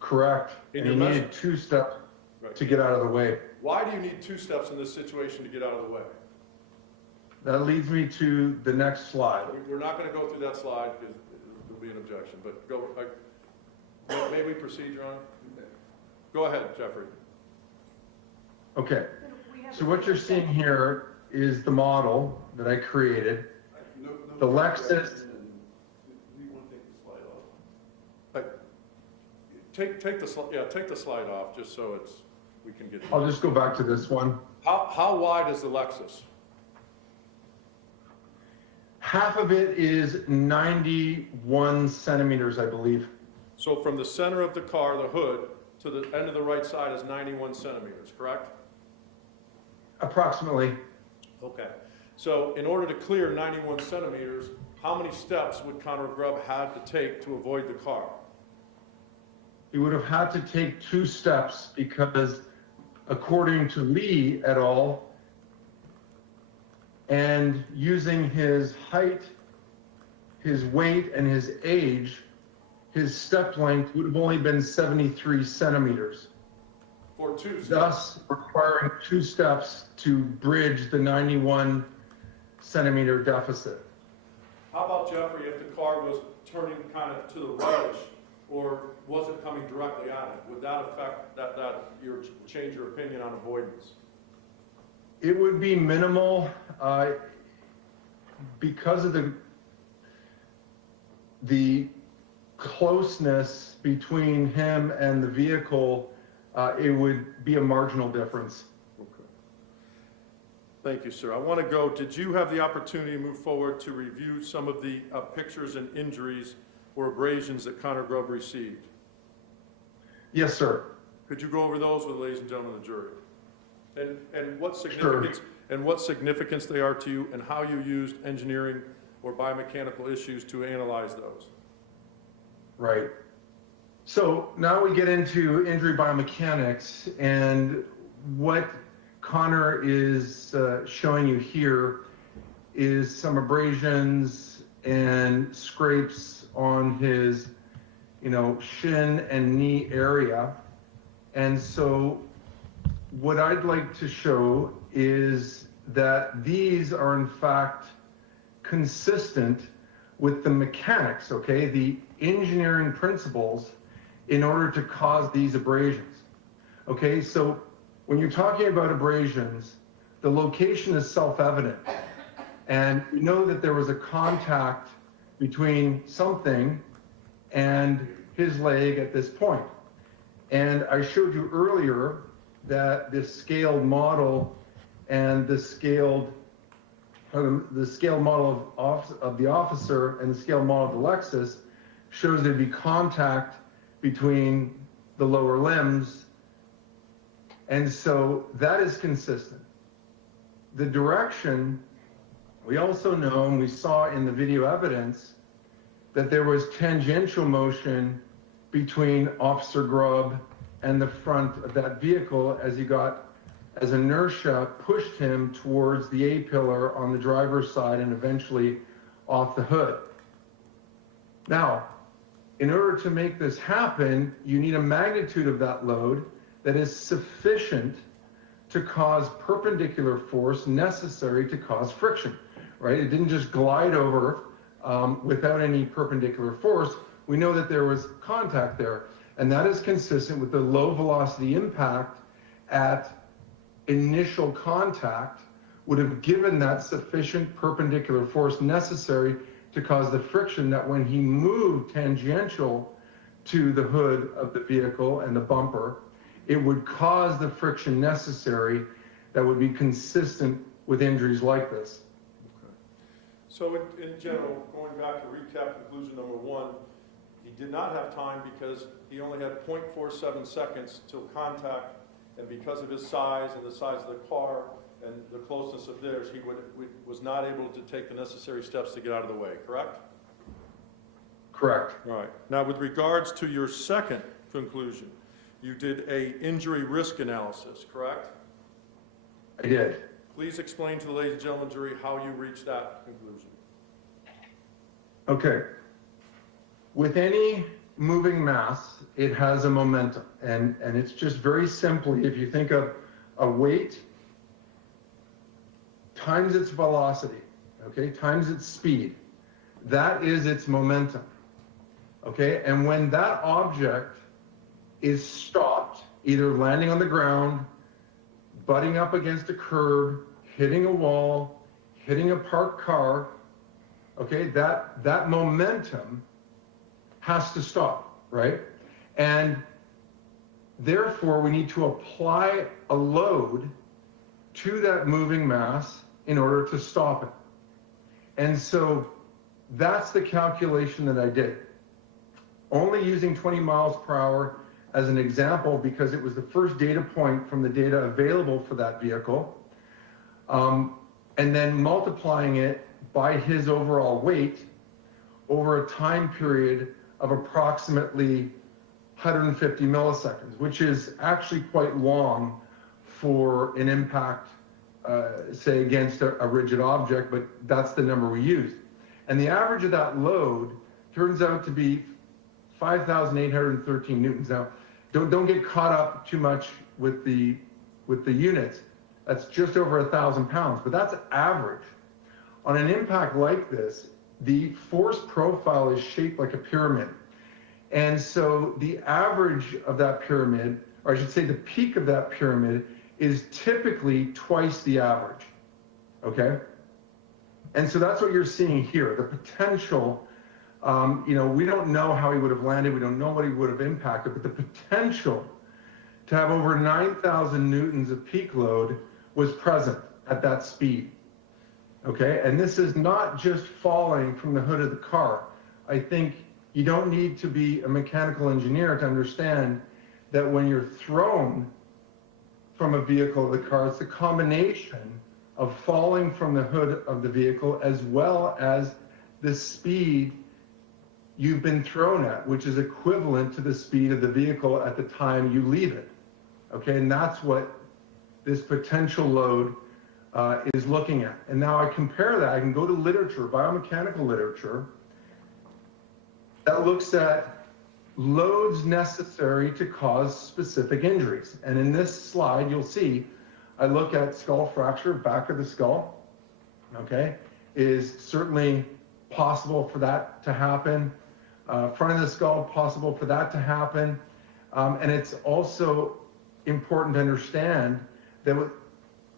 Correct. In And your you need 2 steps Right. to get out of the way. Why do you need 2 steps in this situation to get out of the way? That leads me to the next slide. We're not going to go through that slide because there'll be an objection, but go. May we proceed, Your Honor? Go ahead, Jeffrey. Okay. Then we have So what you're seeing here is the model that I created. The Lexus. Take the slide off just so we can get. I'll just go back to this one. How wide is the Lexus? Half of it is 91 centimeters, I believe. So from the center of the car, the hood, to the end of the right side is 91 centimeters, correct? Approximately. Okay. So in order to clear 91 centimeters, how many steps would Connor Grubb had to take to avoid the car? He would have had to take 2 steps because, according to Lee et al., and using his height, his weight, and his age, his step length would have only been 73 centimeters. For 2 steps. Thus requiring 2 steps to bridge the 91 centimeter deficit. How about, Jeffrey, if the car was turning kind of to the right-ish or wasn't coming directly at it? Would that affect change your opinion on avoidance? It would be minimal because of the closeness between him and the vehicle. It would be a marginal difference. Okay. Thank you, sir. I want to go. Did you have the opportunity to move forward to review some of the pictures and injuries or abrasions that Connor Grubb received? Yes, sir. Could you go over those with ladies and gentlemen of the jury? And what significance and what significance they are to you, and how you used engineering or biomechanical issues to analyze those? Right. So now we get into injury biomechanics, and what Connor is showing you here is some abrasions and scrapes on his, shin and knee area. And so what I'd like to show is that these are in fact consistent with the mechanics, okay, the engineering principles in order to cause these abrasions. Okay, so when you're talking about abrasions, the location is self-evident. And we know that there was a contact between something and his leg at this point. And I showed you earlier that this scaled model and the scaled model of the officer and the scaled model of the Lexus shows there'd be contact between the lower limbs. And so that is consistent. The direction, we also know, and we saw in the video evidence, that there was tangential motion between Officer Grubb and the front of that vehicle as inertia pushed him towards the A-pillar on the driver's side and eventually off the hood. Now, in order to make this happen, you need a magnitude of that load that is sufficient to cause perpendicular force necessary to cause friction, right? It didn't just glide over without any perpendicular force. We know that there was contact there, and that is consistent with the low velocity impact at initial contact would have given that sufficient perpendicular force necessary to cause the friction that when he moved tangential to the hood of the vehicle and the bumper, it would cause the friction necessary that would be consistent with injuries like this. Okay. So in general, going back to recap conclusion number one, he did not have time because he only had 0.47 seconds till contact, and because of his size and the size of the car and the closeness of theirs, he was not able to take the necessary steps to get out of the way, correct? Correct. All right. Now, with regards to your second conclusion, you did a injury risk analysis, correct? I did. Please explain to the ladies and gentlemen jury how you reached that conclusion. Okay. With any moving mass, it has a momentum, and it's just very simply, if you think of a weight times its velocity, okay, times its speed, that is its momentum, okay? And when that object is stopped, either landing on the ground, butting up against a curb, hitting a wall, hitting a parked car, okay, that momentum has to stop, right? And therefore, we need to apply a load to that moving mass in order to stop it. And so that's the calculation that I did. Only using 20 miles per hour as an example because it was the first data point from the data available for that vehicle, and then multiplying it by his overall weight over a time period of approximately 150 milliseconds, which is actually quite long for an impact, say against a rigid object, but that's the number we used. And the average of that load turns out to be 5,813 newtons. Now, don't get caught up too much with the units. That's just over 1,000 pounds, but that's average. On an impact like this, the force profile is shaped like a pyramid. And so the average of that pyramid, or I should say the peak of that pyramid, is typically twice the average, okay? And so that's what you're seeing here, the potential. We don't know how he would have landed, we don't know what he would have impacted, but the potential to have over 9,000 newtons of peak load was present at that speed, okay? And this is not just falling from the hood of the car. I think you don't need to be a mechanical engineer to understand that when you're thrown from a vehicle or the car, it's a combination of falling from the hood of the vehicle as well as the speed you've been thrown at, which is equivalent to the speed of the vehicle at the time you leave it, okay? And that's what this potential load is looking at. And now I compare that, I can go to literature, biomechanical literature, that looks at loads necessary to cause specific injuries. And in this slide, you'll see, I look at skull fracture, back of the skull, okay? Is certainly possible for that to happen. Front of the skull, possible for that to happen. And it's also important to understand that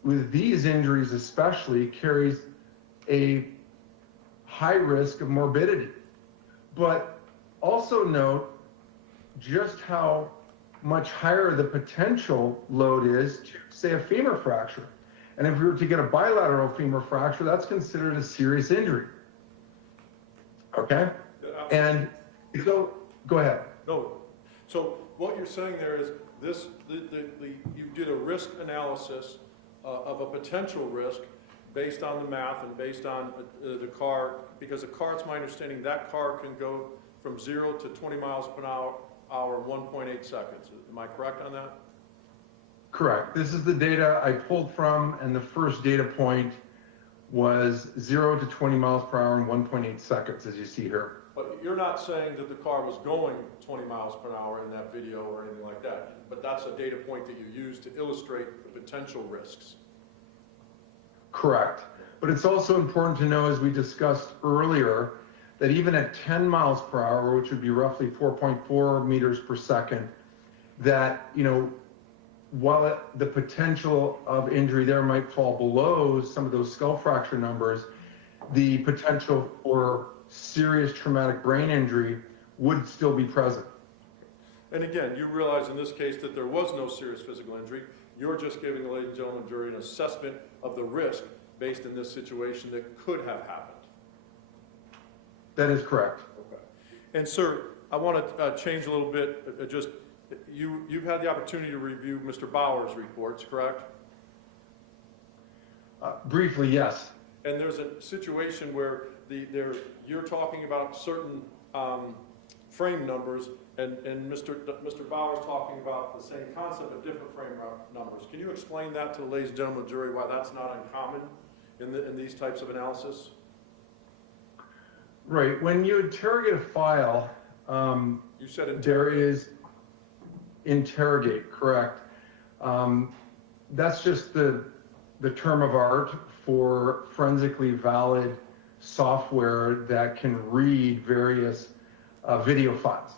with these injuries especially, carries a high risk of morbidity. But also note just how much higher the potential load is to, say, a femur fracture. And if we were to get a bilateral femur fracture, that's considered a serious injury. Okay? And so, go ahead. No. So what you're saying there is this: you did a risk analysis of a potential risk based on the math and based on the car, because the car, it's my understanding, that car can go from 0 to 20 miles per hour in 1.8 seconds. Am I correct on that? Correct. This is the data I pulled from, and the first data point was 0 to 20 miles per hour in 1.8 seconds, as you see here. But you're not saying that the car was going 20 miles per hour in that video or anything like that, but that's a data point that you use to illustrate the potential risks. Correct. But it's also important to know, as we discussed earlier, that even at 10 miles per hour, which would be roughly 4.4 meters per second, that, while the potential of injury there might fall below some of those skull fracture numbers, the potential for serious traumatic brain injury would still be present. And again, you realize in this case that there was no serious physical injury. You're just giving the ladies and gentlemen jury an assessment of the risk based in this situation that could have happened. That is correct. Okay. And sir, I want to change a little bit. You've had the opportunity to review Mr. Bauer's reports, correct? Briefly, yes. And there's a situation where you're talking about certain frame numbers, and Mr. Bauer's talking about the same concept but different frame numbers. Can you explain that to the ladies and gentlemen jury, why that's not uncommon in these types of analysis? Right. When you interrogate a file, You said interrogate. there is interrogate, correct. That's just the term of art for forensically valid software that can read various video files.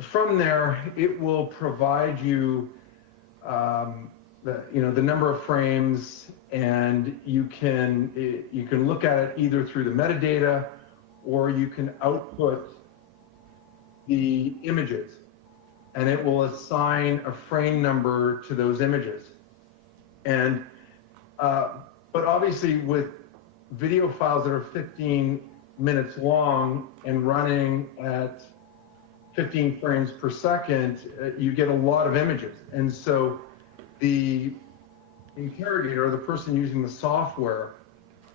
From there, it will provide you the number of frames, and you can look at it either through the metadata, or you can output the images, and it will assign a frame number to those images. And but obviously, with video files that are 15 minutes long and running at 15 frames per second, you get a lot of images. And so the interrogator, or the person using the software,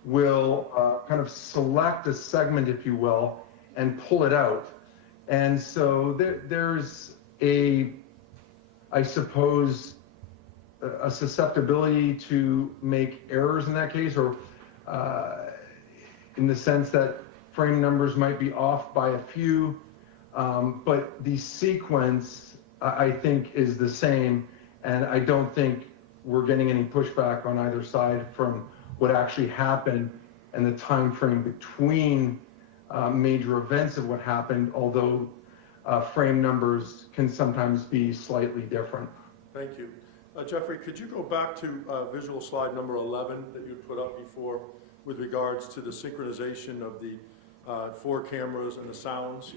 will kind of select a segment, if you will, and pull it out. And so there's I suppose, a susceptibility to make errors in that case, or in the sense that frame numbers might be off by a few, but the sequence, I think, is the same, and I don't think we're getting any pushback on either side from what actually happened and the time frame between major events of what happened, although frame numbers can sometimes be slightly different. Thank you. Jeffrey, could you go back to visual slide number 11 that you put up before with regards to the synchronization of the 4 cameras and the sounds?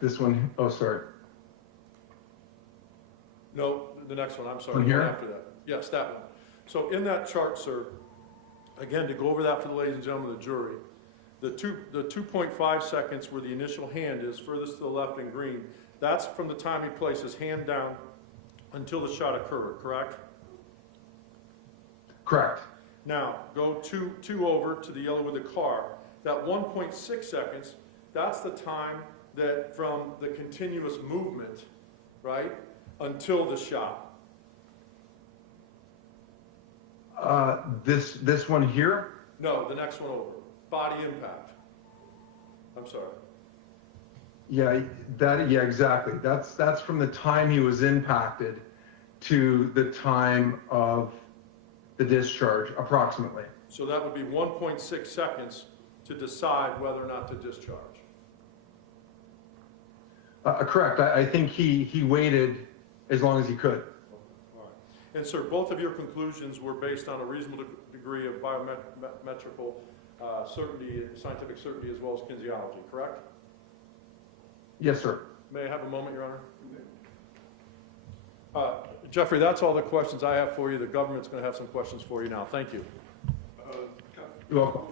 This one, oh, sorry. No, the next one, I'm sorry. One here? One after that. Yes, that one. So in that chart, sir, again, to go over that for the ladies and gentlemen of the jury, the 2.5 seconds where the initial hand is furthest to the left in green, that's from the time he placed his hand down until the shot occurred, correct? Correct. Now, go two over to the yellow with the car. That 1.6 seconds, that's the time that from the continuous movement, right, until the shot. This one here? No, the next one over. Body impact. I'm sorry. Yeah, exactly. That's from the time he was impacted to the time of the discharge, approximately. So that would be 1.6 seconds to decide whether or not to discharge. Correct. I think he waited as long as he could. All right. And sir, both of your conclusions were based on a reasonable degree of biometrical certainty, scientific certainty, as well as kinesiology, correct? Yes, sir. May I have a moment, Your Honor? Jeffrey, that's all the questions I have for you. The government's going to have some questions for you now. Thank you. You're welcome.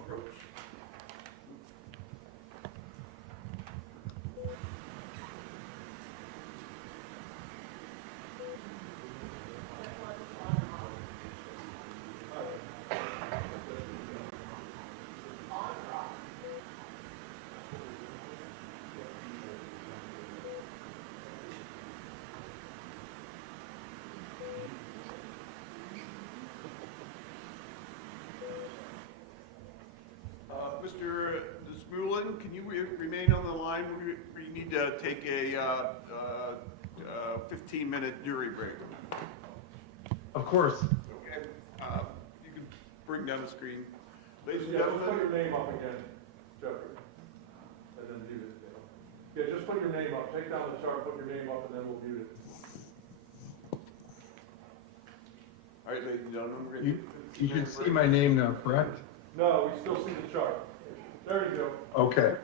Evelyn, can you remain on the line? We need to take a 15-minute jury break. Of course. Okay, you can bring down the screen. Ladies and Yeah, just put your gentlemen, name up again, Jeffrey, and then mute it. Yeah, just put your name up, take down the chart, put your name up, and then we'll mute it. all right, ladies and gentlemen, we're going to. You should see my name now, correct? No, we still see the chart. There you go. Okay.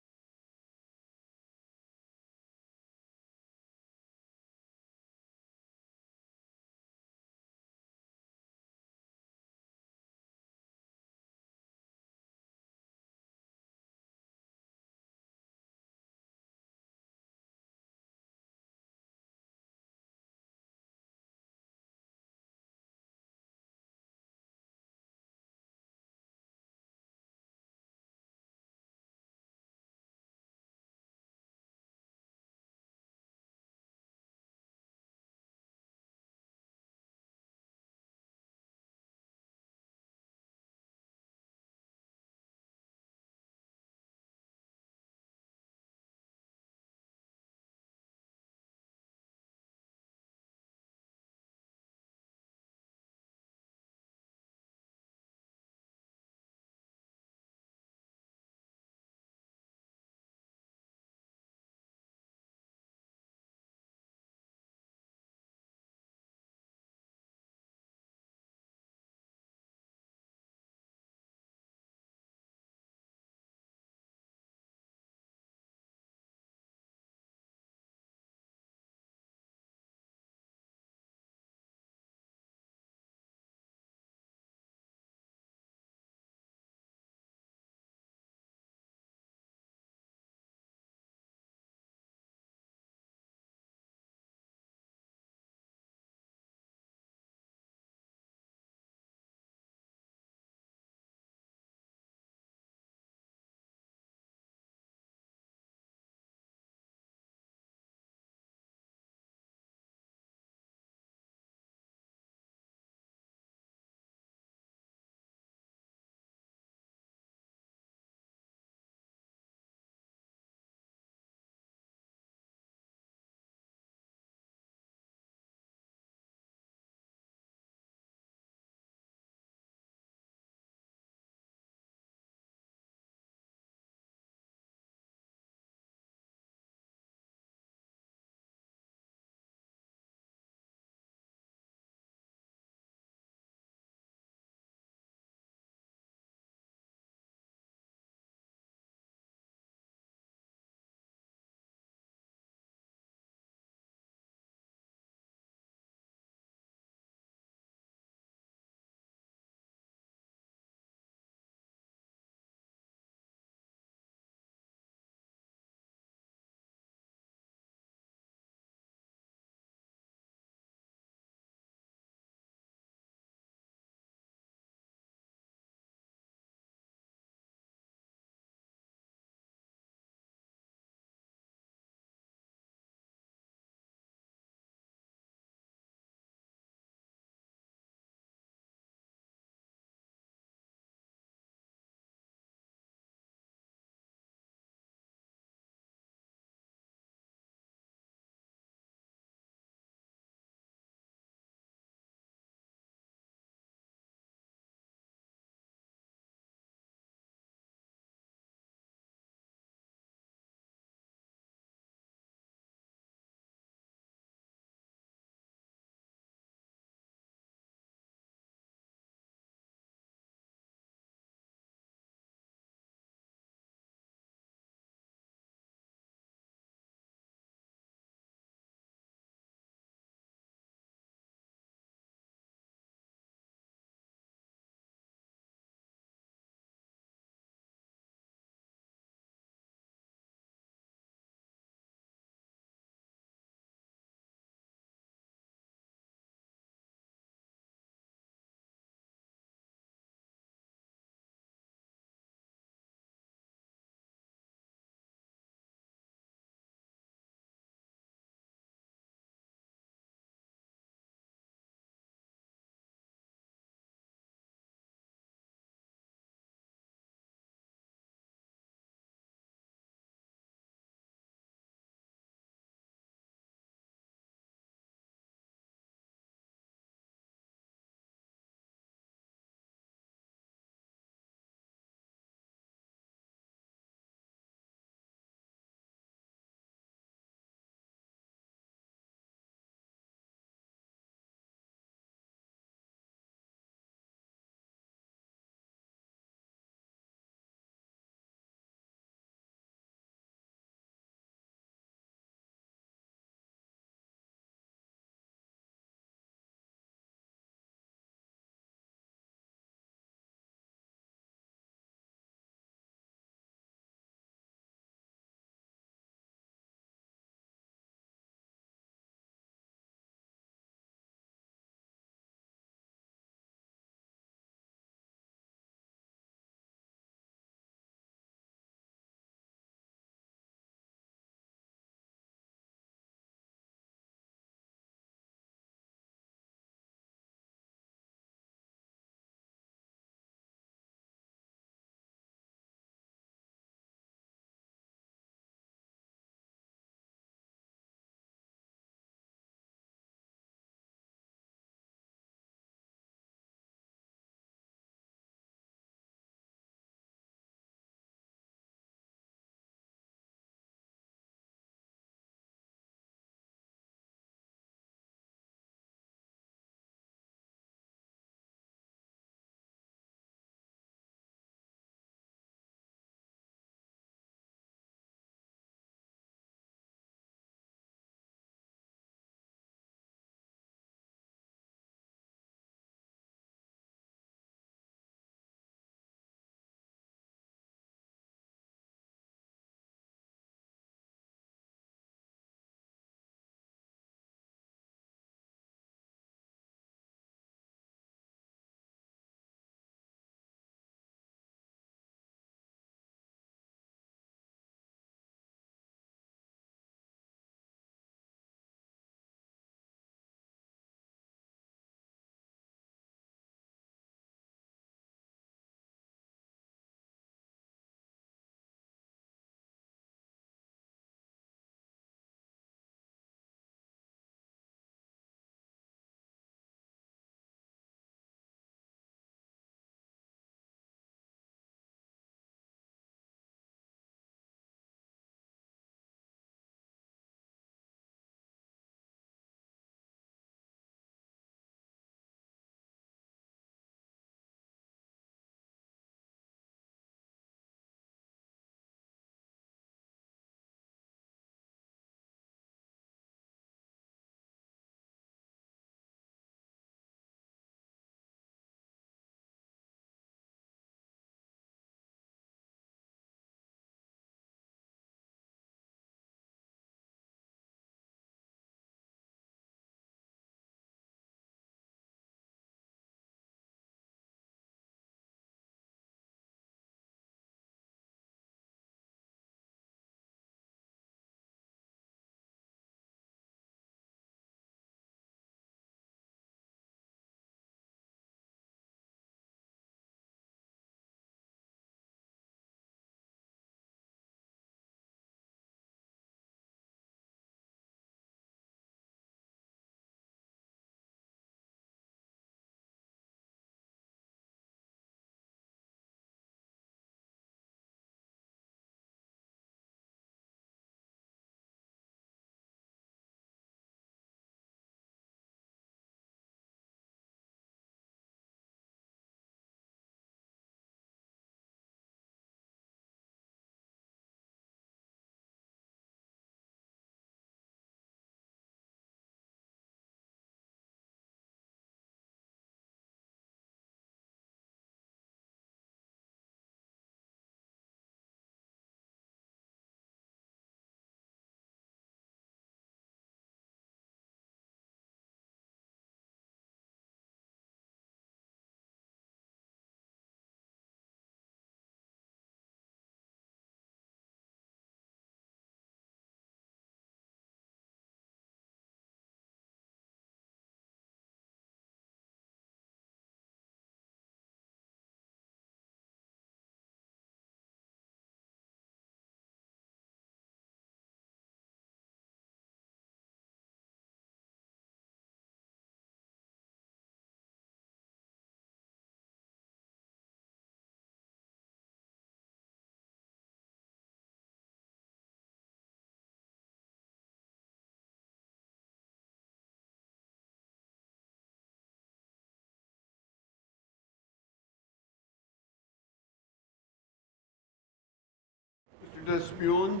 Desmulin,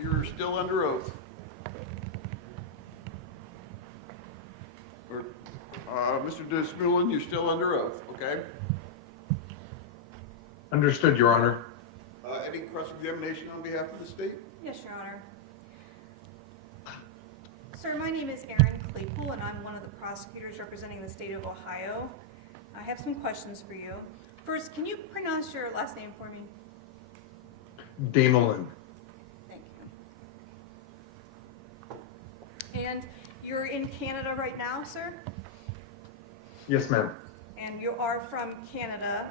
you're still under oath. Mr. Desmulin, you're still under oath, okay? Understood, Your Honor. Any cross-examination on behalf of the state? Yes, Your Honor. Sir, my name is Erin Claypool, and I'm one of the prosecutors representing the state of Ohio. I have some questions for you. First, can you pronounce your last name for me? Damelin. Thank you. And you're in Canada right now, sir? Yes, ma'am. And you are from Canada.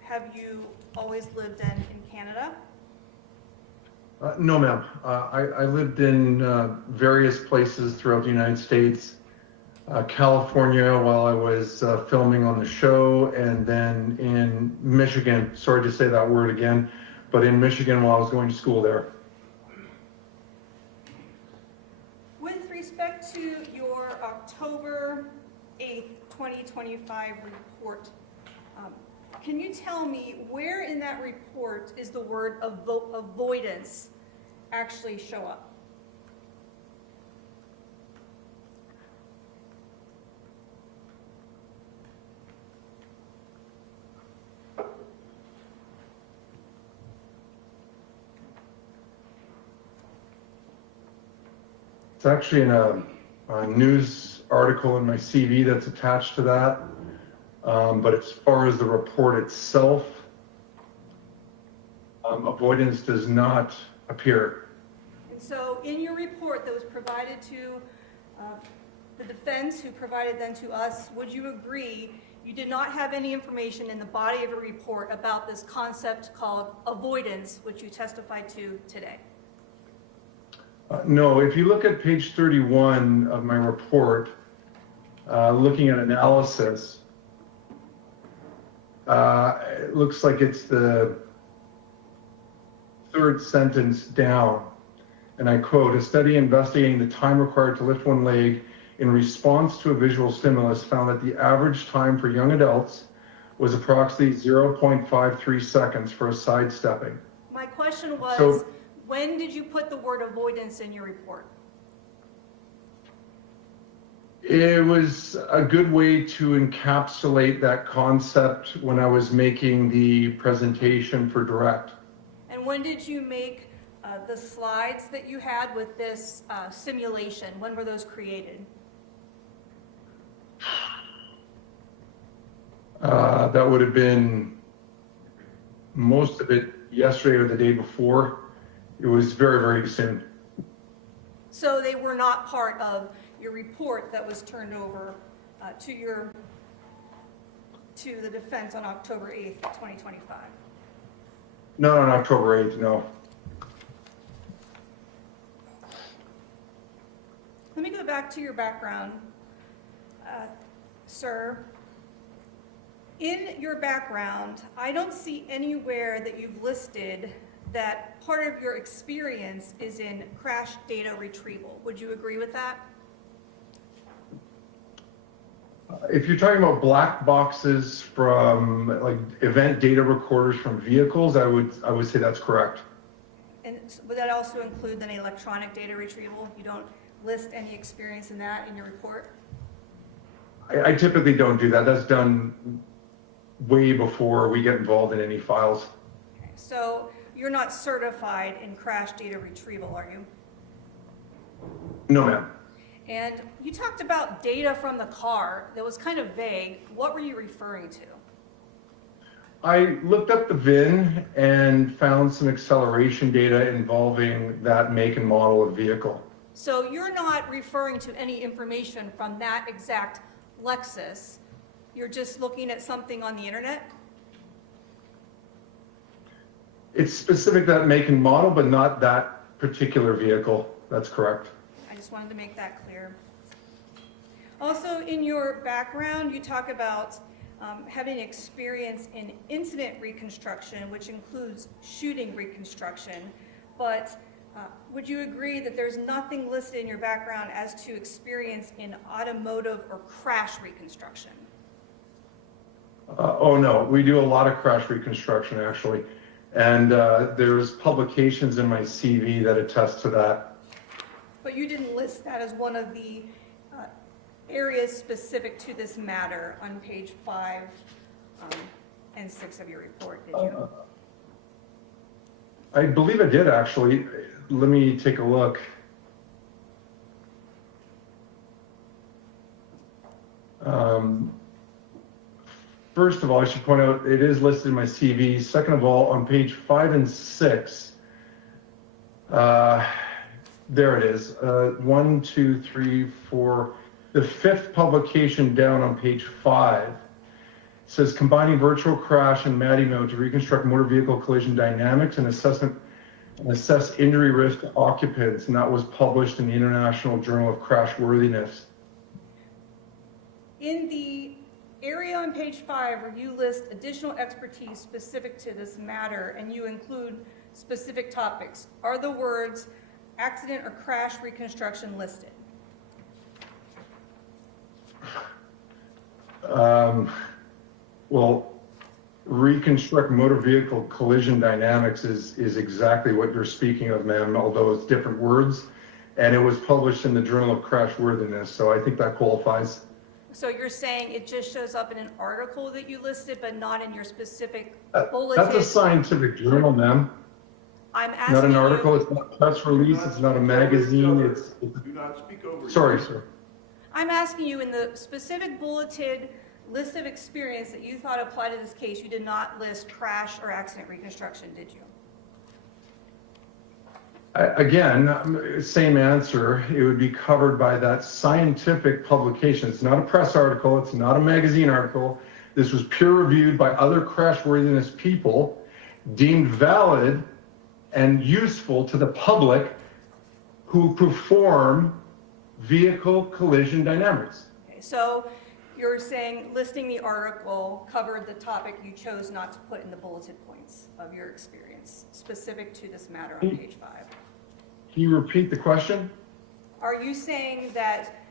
Have you always lived in Canada? No, ma'am. I lived in various places throughout the United States. California while I was filming on the show, and then in Michigan, sorry to say that word again, but in Michigan while I was going to school there. With respect to your October 8th, 2025 report, can you tell me where in that report is the word avoidance actually show up? It's actually in a news article in my CV that's attached to that. But as far as the report itself, avoidance does not appear. And so in your report that was provided to the defense, who provided them to us, would you agree you did not have any information in the body of a report about this concept called avoidance, which you testified to today? No, if you look at page 31 of my report, looking at analysis, it looks like it's the third sentence down, and I quote, "A study investigating the time required to lift one leg in response to a visual stimulus found that the average time for young adults was approximately 0.53 seconds for a sidestepping." My question was, So- when did you put the word avoidance in your report? It was a good way to encapsulate that concept when I was making the presentation for direct. And when did you make the slides that you had with this simulation? When were those created? That would have been most of it yesterday or the day before. It was very, very soon. So they were not part of your report that was turned over to the defense on October 8th, 2025. Not on October 8th, no. Let me go back to your background, sir. In your background, I don't see anywhere that you've listed that part of your experience is in crash data retrieval. Would you agree with that? If you're talking about black boxes from like event data recorders from vehicles, I would say that's correct. And would that also include then electronic data retrieval? You don't list any experience in that in your report? I typically don't do that. That's done way before we get involved in any files. Okay. So you're not certified in crash data retrieval, are you? No, ma'am. And you talked about data from the car that was kind of vague. What were you referring to? I looked up the VIN and found some acceleration data involving that make and model of vehicle. So you're not referring to any information from that exact Lexus. You're just looking at something on the internet? It's specific to that make and model, but not that particular vehicle. That's correct. I just wanted to make that clear. Also, in your background, you talk about having experience in incident reconstruction, which includes shooting reconstruction. But would you agree that there's nothing listed in your background as to experience in automotive or crash reconstruction? Oh no, we do a lot of crash reconstruction actually. And there's publications in my CV that attest to that. But you didn't list that as one of the areas specific to this matter on page 5 and 6 of your report, did you? I believe I did, actually. Let me take a look. First of all, I should point out it is listed in my CV. Second of all, on page 5 and 6, there it is. 1, 2, 3, 4. The 5th publication down on page 5 says combining virtual crash and Matty mode to reconstruct motor vehicle collision dynamics and assess injury risk to occupants, and that was published in the International Journal of Crashworthiness. In the area on page 5 where you list additional expertise specific to this matter and you include specific topics, are the words accident or crash reconstruction listed? Well, reconstruct motor vehicle collision dynamics is exactly what you're speaking of, ma'am, although it's different words. And it was published in the Journal of Crashworthiness, so I think that qualifies. So you're saying it just shows up in an article that you listed, but not in your specific That's bulletin? a scientific journal, ma'am. I'm asking Not an you- article, it's not a press release, it's not a magazine, it's Do not speak over each sorry, other. sir. I'm asking you, in the specific bulleted list of experience that you thought applied to this case, you did not list crash or accident reconstruction, did you? Again, same answer. It would be covered by that scientific publication. It's not a press article. It's not a magazine article. This was peer reviewed by other crashworthiness people, deemed valid and useful to the public who perform vehicle collision dynamics. Okay, so you're saying listing the article covered the topic you chose not to put in the bulleted points of your experience, specific to this matter on page 5. Can you repeat the question? Are you saying that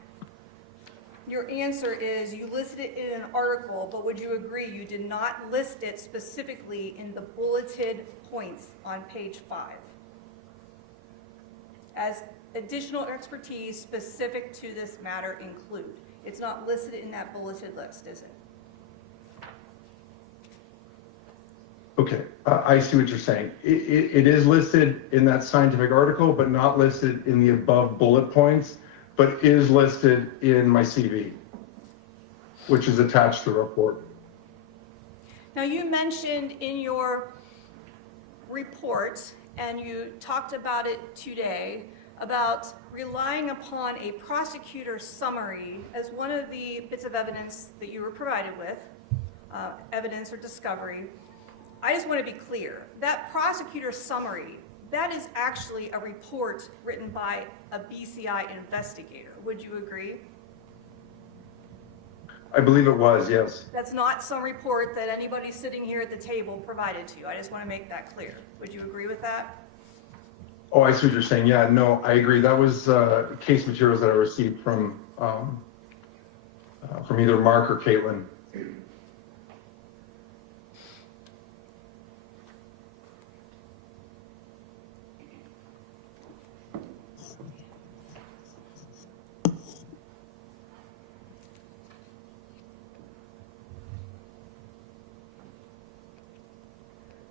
your answer is you listed it in an article, but would you agree you did not list it specifically in the bulleted points on page 5 as additional expertise specific to this matter include? It's not listed in that bulleted list, is it? Okay, I see what you're saying. It is listed in that scientific article, but not listed in the above bullet points, but is listed in my CV, which is attached to the report. Now, you mentioned in your report, and you talked about it today, about relying upon a prosecutor's summary as one of the bits of evidence that you were provided with, evidence or discovery. I just want to be clear, that prosecutor's summary, that is actually a report written by a BCI investigator. Would you agree? I believe it was, yes. That's not some report that anybody sitting here at the table provided to you. I just want to make that clear. Would you agree with that? Oh, I see what you're saying. Yeah, no, I agree. That was case materials that I received from either Mark or Caitlin.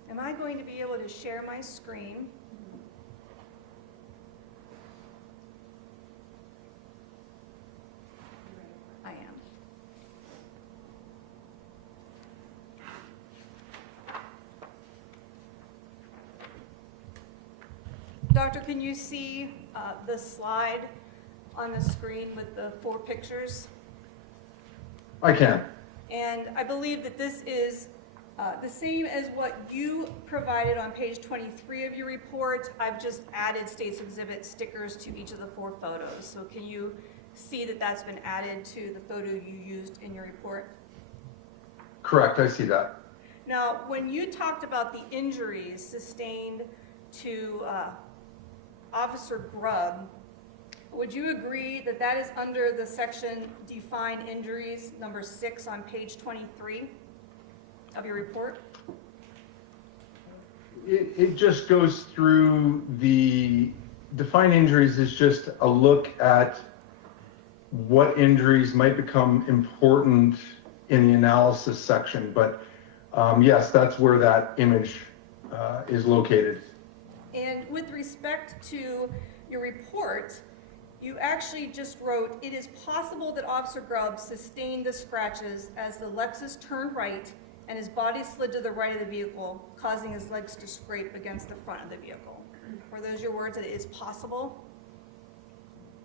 Am I going to be able to share my screen? I am. Doctor, can you see the slide on the screen with the 4 pictures? I can. And I believe that this is the same as what you provided on page 23 of your report. I've just added States Exhibit stickers to each of the 4 photos. So can you see that that's been added to the photo you used in your report? Correct, I see that. Now, when you talked about the injuries sustained to Officer Grubb, would you agree that that is under the section Define Injuries, number 6 on page 23 of your report? It just goes through the defined injuries is just a look at what injuries might become important in the analysis section. But yes, that's where that image is located. And with respect to your report, you actually just wrote, "It is possible that Officer Grubb sustained the scratches as the Lexus turned right and his body slid to the right of the vehicle, causing his legs to scrape against the front of the vehicle." Were those your words, that it is possible?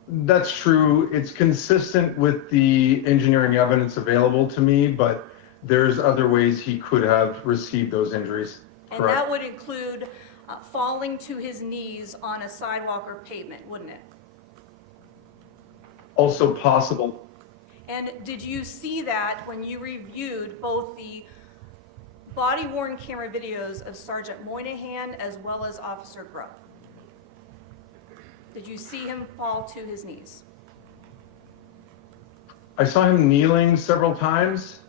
That's true. It's consistent with the engineering evidence available to me, but there's other ways he could have received those injuries. And Correct. that would include falling to his knees on a sidewalk or pavement, wouldn't it? Also possible. And did you see that when you reviewed both the body-worn camera videos of Sergeant Moynihan as well as Officer Grubb? Did you see him fall to his knees? I saw him kneeling several times.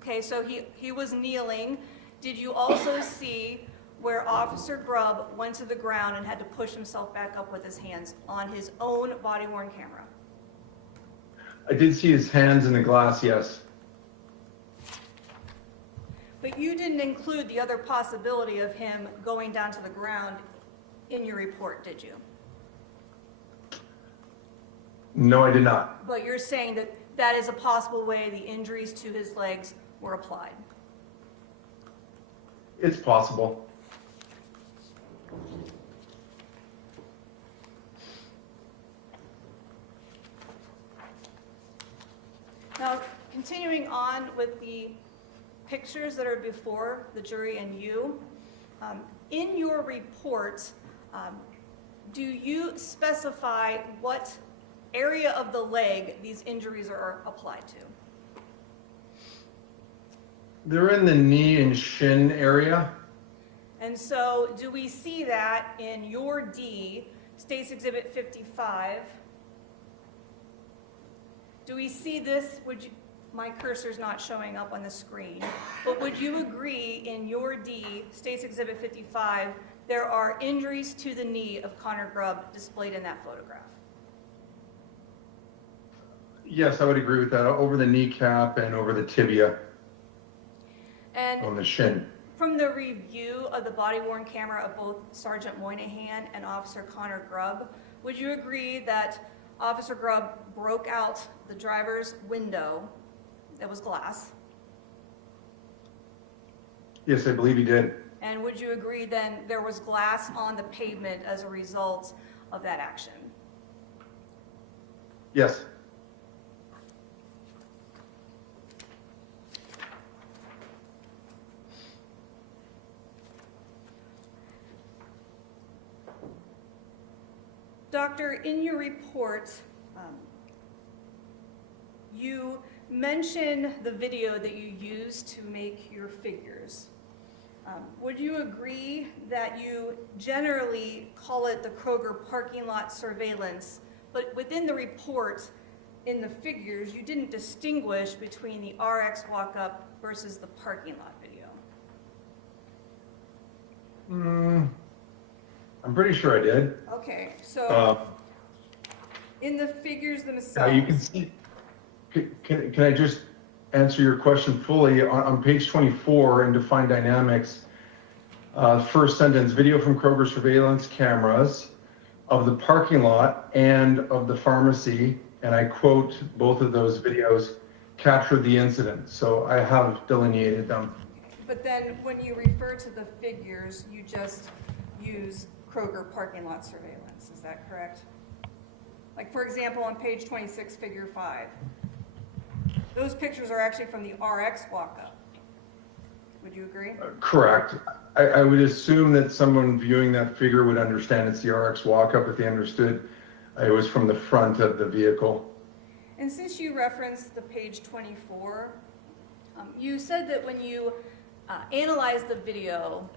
Okay, so he was kneeling. Did you also see where Officer Grubb went to the ground and had to push himself back up with his hands on his own body-worn camera? I did see his hands in the glass, yes. But you didn't include the other possibility of him going down to the ground in your report, did you? No, I did not. But you're saying that that is a possible way the injuries to his legs were applied. It's possible. Now, continuing on with the pictures that are before the jury and you, in your report, do you specify what area of the leg these injuries are applied to? They're in the knee and shin area. And so do we see that in your D, State's Exhibit 55? Do we see this? My cursor's not showing up on the screen, but would you agree in your D, State's Exhibit 55, there are injuries to the knee of Connor Grubb displayed in that photograph? Yes, I would agree with that. Over the kneecap and over the tibia And on the shin. from the review of the body-worn camera of both Sergeant Moynihan and Officer Connor Grubb, would you agree that Officer Grubb broke out the driver's window that was glass? Yes, I believe he did. And would you agree then there was glass on the pavement as a result of that action? Yes. Doctor, in your report, you mention the video that you used to make your figures. Would you agree that you generally call it the Kroger parking lot surveillance, but within the report, in the figures, you didn't distinguish between the RX walk-up versus the parking lot video? I'm pretty sure I did. Okay, so in the figures Now themselves. you can see, can I just answer your question fully? On page 24 in Defined Dynamics, first sentence, video from Kroger surveillance cameras of the parking lot and of the pharmacy, and I quote both of those videos, captured the incident. So I have delineated them. But then when you refer to the figures, you just use Kroger parking lot surveillance, is that correct? Like, for example, on page 26, figure 5, those pictures are actually from the RX walk-up. Would you agree? Correct. I would assume that someone viewing that figure would understand it's the RX walk-up if they understood it was from the front of the vehicle. And since you referenced the page 24, you said that when you analyze the video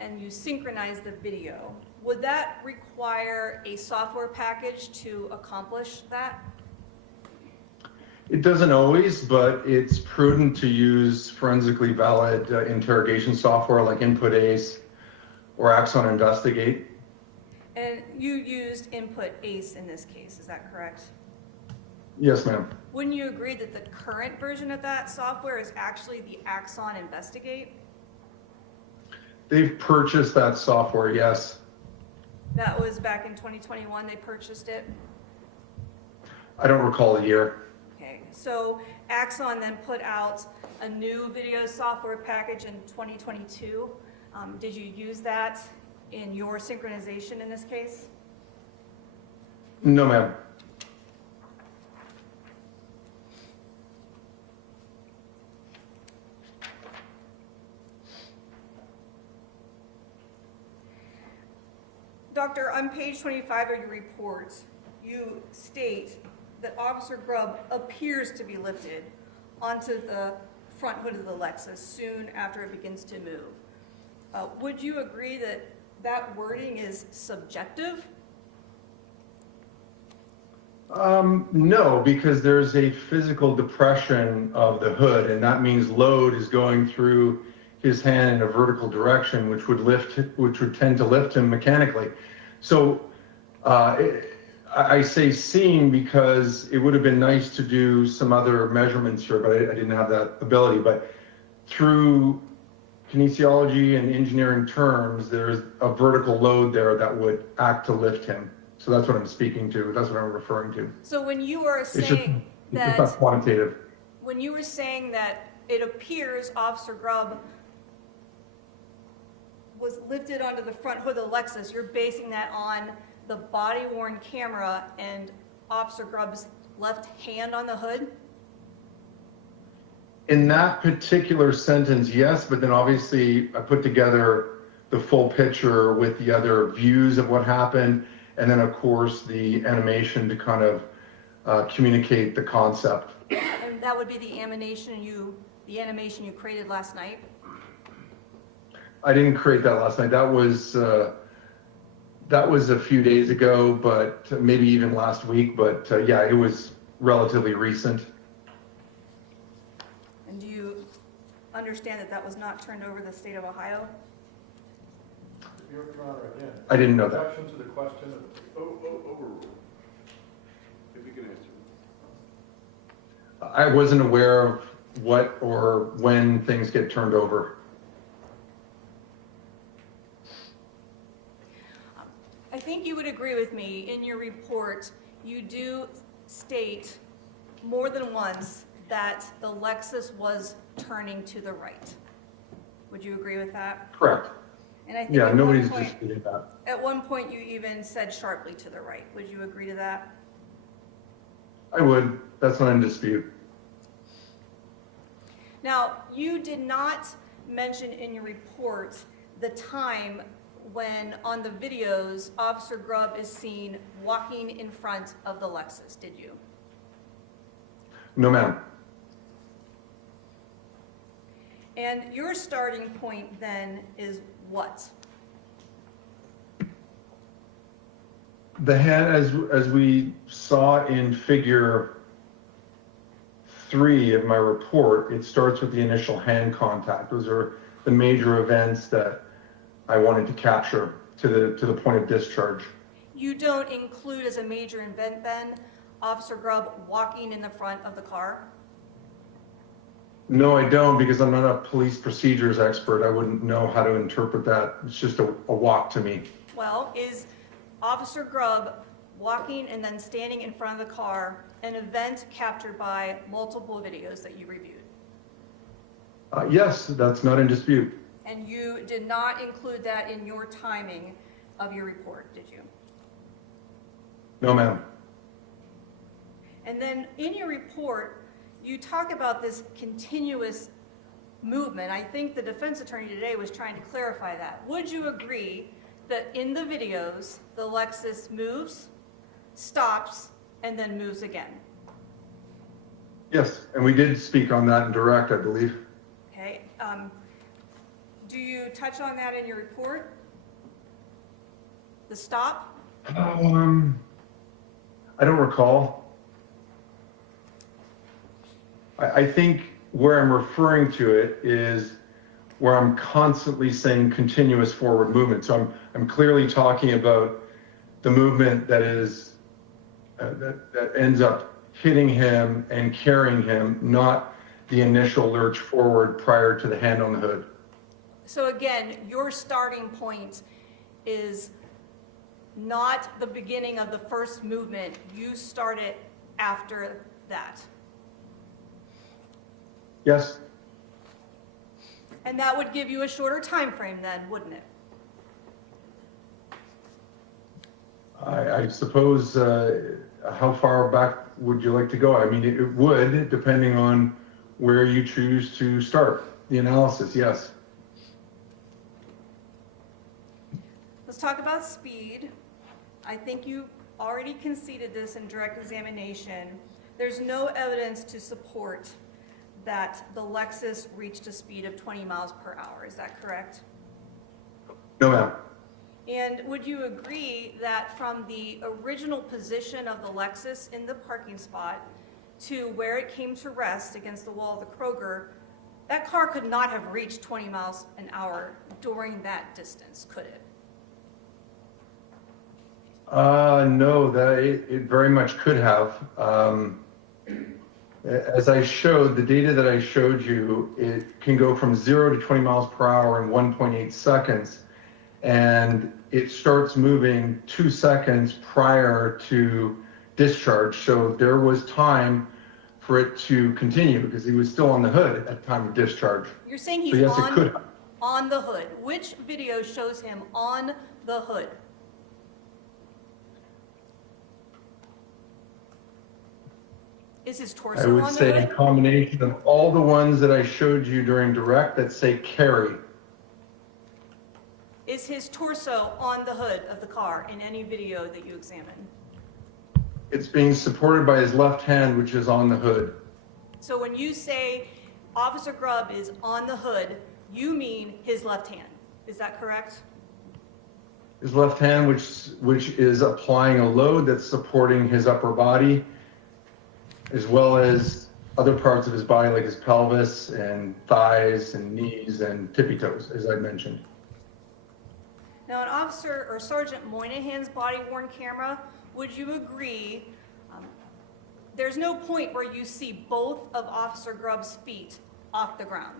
and you synchronize the video, would that require a software package to accomplish that? It doesn't always, but it's prudent to use forensically valid interrogation software like Input Ace or Axon Investigate. And you used Input Ace in this case, is that correct? Yes, ma'am. Wouldn't you agree that the current version of that software is actually the Axon Investigate? They've purchased that software, yes. That was back in 2021 they purchased it? I don't recall the year. Okay, so Axon then put out a new video software package in 2022. Did you use that in your synchronization in this case? No, ma'am. Doctor, on page 25 of your report, you state that Officer Grubb appears to be lifted onto the front hood of the Lexus soon after it begins to move. Would you agree that that wording is subjective? No, because there's a physical depression of the hood, and that means load is going through his hand in a vertical direction, which would tend to lift him mechanically. So I say seen because it would have been nice to do some other measurements here, but I didn't have that ability. But through kinesiology and engineering terms, there's a vertical load there that would act to lift him. So that's what I'm speaking to. That's what I'm referring to. So when you are It's just saying it's not quantitative. when you were saying that it appears Officer Grubb was lifted onto the front hood of the Lexus, you're basing that on the body-worn camera and Officer Grubb's left hand on the hood? In that particular sentence, yes, but then obviously I put together the full picture with the other views of what happened, and then of course the animation to kind of communicate the concept. And that would be the animation you created last night? I didn't create that last night. That was a few days ago, but maybe even last week. But yeah, it was relatively recent. And do you understand that that was not turned over to the state of Ohio? Your Honor, again. I didn't know that. Objection to the question of, overruled. If you can answer. I wasn't aware of what or when things get turned over. I think you would agree with me. In your report, you do state more than once that the Lexus was turning to the right. Would you agree with that? Correct. And I think Yeah, at nobody's one point, disputing that. at one point you even said sharply to the right. Would you agree to that? I would. That's not in dispute. Now, you did not mention in your report the time when on the videos Officer Grubb is seen walking in front of the Lexus, did you? No, ma'am. And your starting point then is what? The hand, as we saw in figure 3 of my report, it starts with the initial hand contact. Those are the major events that I wanted to capture to the point of discharge. You don't include as a major event then Officer Grubb walking in the front of the car? No, I don't, because I'm not a police procedures expert. I wouldn't know how to interpret that. It's just a walk to me. Well, is Officer Grubb walking and then standing in front of the car an event captured by multiple videos that you reviewed? Yes, that's not in dispute. And you did not include that in your timing of your report, did you? No, ma'am. And then in your report, you talk about this continuous movement. I think the defense attorney today was trying to clarify that. Would you agree that in the videos, the Lexus moves, stops, and then moves again? Yes, and we did speak on that in direct, I believe. Okay. Do you touch on that in your report? The stop? I don't recall. I think where I'm referring to it is where I'm constantly saying continuous forward movement. So I'm clearly talking about the movement that is that ends up hitting him and carrying him, not the initial lurch forward prior to the hand on the hood. So again, your starting point is not the beginning of the first movement. You start it after that. Yes, And that would give you a shorter time frame then, wouldn't it? I suppose, how far back would you like to go? I mean, it would, depending on where you choose to start the analysis, yes. Let's talk about speed. I think you already conceded this in direct examination. There's no evidence to support that the Lexus reached a speed of 20 miles per hour. Is that correct? No, ma'am. And would you agree that from the original position of the Lexus in the parking spot to where it came to rest against the wall of the Kroger, that car could not have reached 20 miles an hour during that distance, could it? No, that it very much could have. As I showed, the data that I showed you, it can go from 0 to 20 miles per hour in 1.8 seconds. And it starts moving 2 seconds prior to discharge. So there was time for it to continue because he was still on the hood at the time of discharge. You're saying So he's yes, it could. on the hood. Which video shows him on the hood? Is his torso I on would the say a hood? combination of all the ones that I showed you during direct that say carry. Is his torso on the hood of the car in any video that you examine? It's being supported by his left hand, which is on the hood. So when you say Officer Grubb is on the hood, you mean his left hand. Is that correct? His left hand, which is applying a load that's supporting his upper body, as well as other parts of his body like his pelvis and thighs and knees and tippy toes, as I mentioned. Now, in Officer or Sergeant Moynihan's body-worn camera, would you agree there's no point where you see both of Officer Grubb's feet off the ground?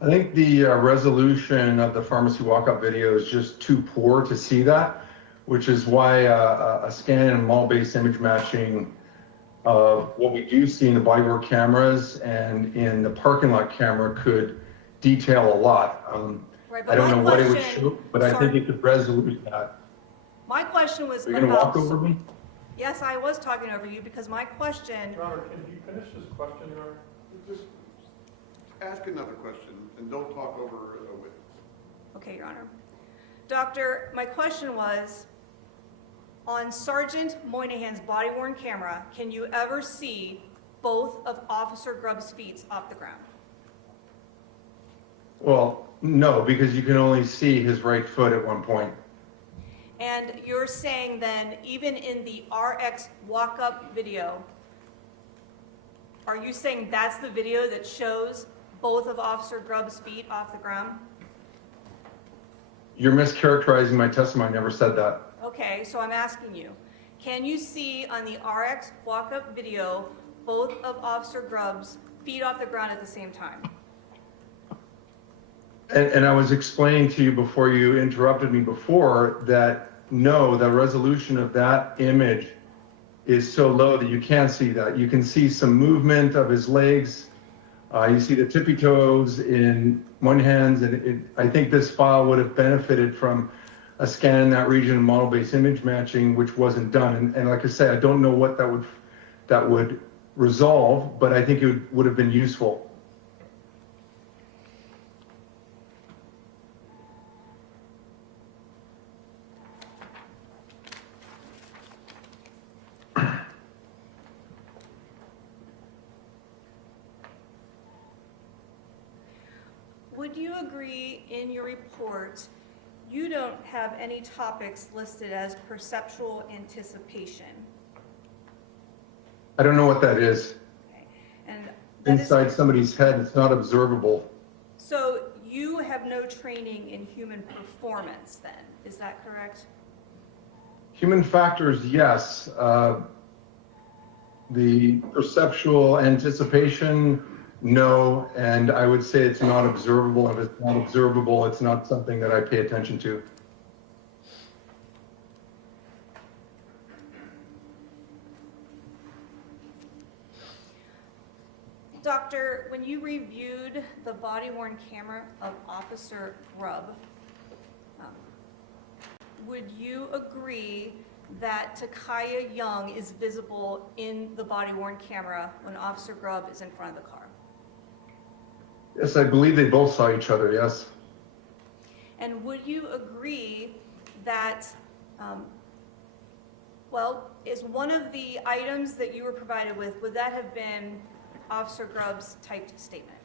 I think the resolution of the pharmacy walk-up video is just too poor to see that, which is why a scan and mall-based image matching of what we do see in the bodywork cameras and in the parking lot camera could detail a lot. Right, I don't know what it would question- show, but I think it could resolute that. My question was Are you gonna walk about... over me? Yes, I was talking over you because my question... Connor, can you finish his question, Your Honor? Just ask another question and don't talk over a witness. Okay, Your Honor. Doctor, my question was, on Sergeant Moynihan's body-worn camera, can you ever see both of Officer Grubb's feet off the ground? Well, no, because you can only see his right foot at one point. And you're saying then, even in the RX walk-up video, are you saying that's the video that shows both of Officer Grubb's feet off the ground? You're mischaracterizing my testimony. I never said that. Okay, so I'm asking you, can you see on the RX walk-up video both of Officer Grubb's feet off the ground at the same time? And I was explaining to you before you interrupted me before that no, the resolution of that image is so low that you can't see that. You can see some movement of his legs. You see the tippy toes in one hand, and I think this file would have benefited from a scan in that region and model-based image matching, which wasn't done. And like I say, I don't know what that would resolve, but I think it would have been useful. Would you agree in your report you don't have any topics listed as perceptual anticipation. I don't know what that is. Okay. And that Inside is, somebody's head, it's not observable. so you have no training in human performance then, is that correct? Human factors, yes. The perceptual anticipation, no. And I would say it's not observable. If it's not observable, it's not something that I pay attention to. Doctor, when you reviewed the body-worn camera of Officer Grubb, would you agree that Takaya Young is visible in the body-worn camera when Officer Grubb is in front of the car? Yes, I believe they both saw each other, yes. And would you agree that, is one of the items that you were provided with, would that have been Officer Grubb's typed statement?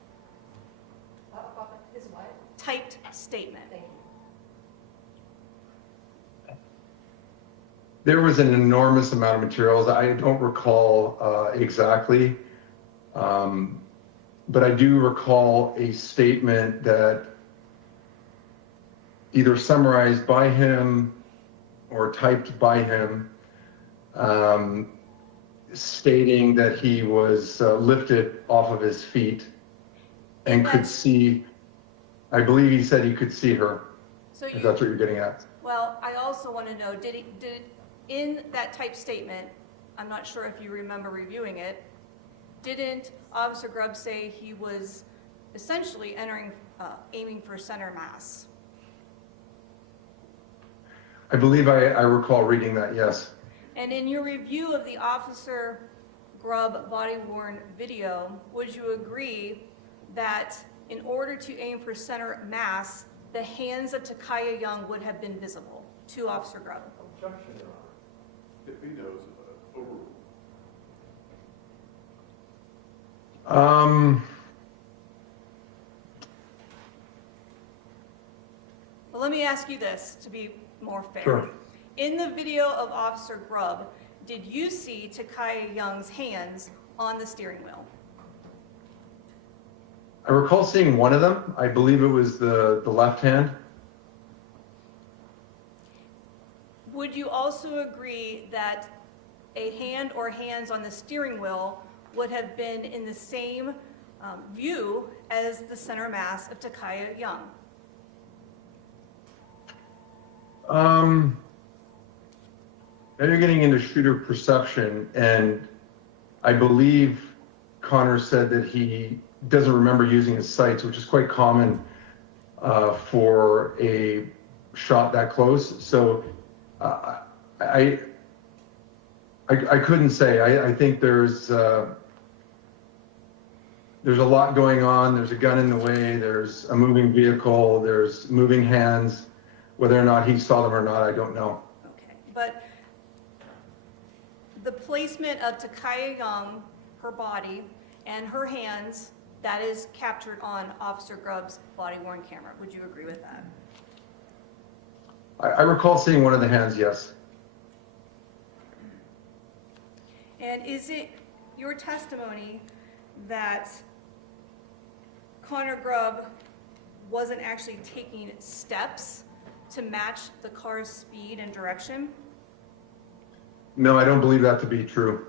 His what? Typed statement. Thank you. There was an enormous amount of materials. I don't recall exactly, but I do recall a statement that either summarized by him or typed by him, stating that he was lifted off of his feet and could see, I believe he said he could see her, So if that's what you're getting at. well, I also want to know, did in that typed statement, I'm not sure if you remember reviewing it, didn't Officer Grubb say he was essentially aiming for center mass? I believe I recall reading that, yes. And in your review of the Officer Grubb body-worn video, would you agree that in order to aim for center mass, the hands of Takaya Young would have been visible to Officer Grubb? Objection, Your Honor. If he knows, overruled. Well, let me ask you this to be more fair. Sure. In the video of Officer Grubb, did you see Takaya Young's hands on the steering wheel? I recall seeing one of them. I believe it was the left hand. Would you also agree that a hand or hands on the steering wheel would have been in the same view as the center mass of Takaya Young? Now you're getting into shooter perception, and I believe Connor said that he doesn't remember using his sights, which is quite common for a shot that close. So I couldn't say. I think there's a lot going on. There's a gun in the way. There's a moving vehicle. There's moving hands. Whether or not he saw them or not, I don't know. Okay, but the placement of Takaya Young, her body, and her hands, that is captured on Officer Grubb's body-worn camera. Would you agree with that? I recall seeing one of the hands, yes. And is it your testimony that Connor Grubb wasn't actually taking steps to match the car's speed and direction? No, I don't believe that to be true.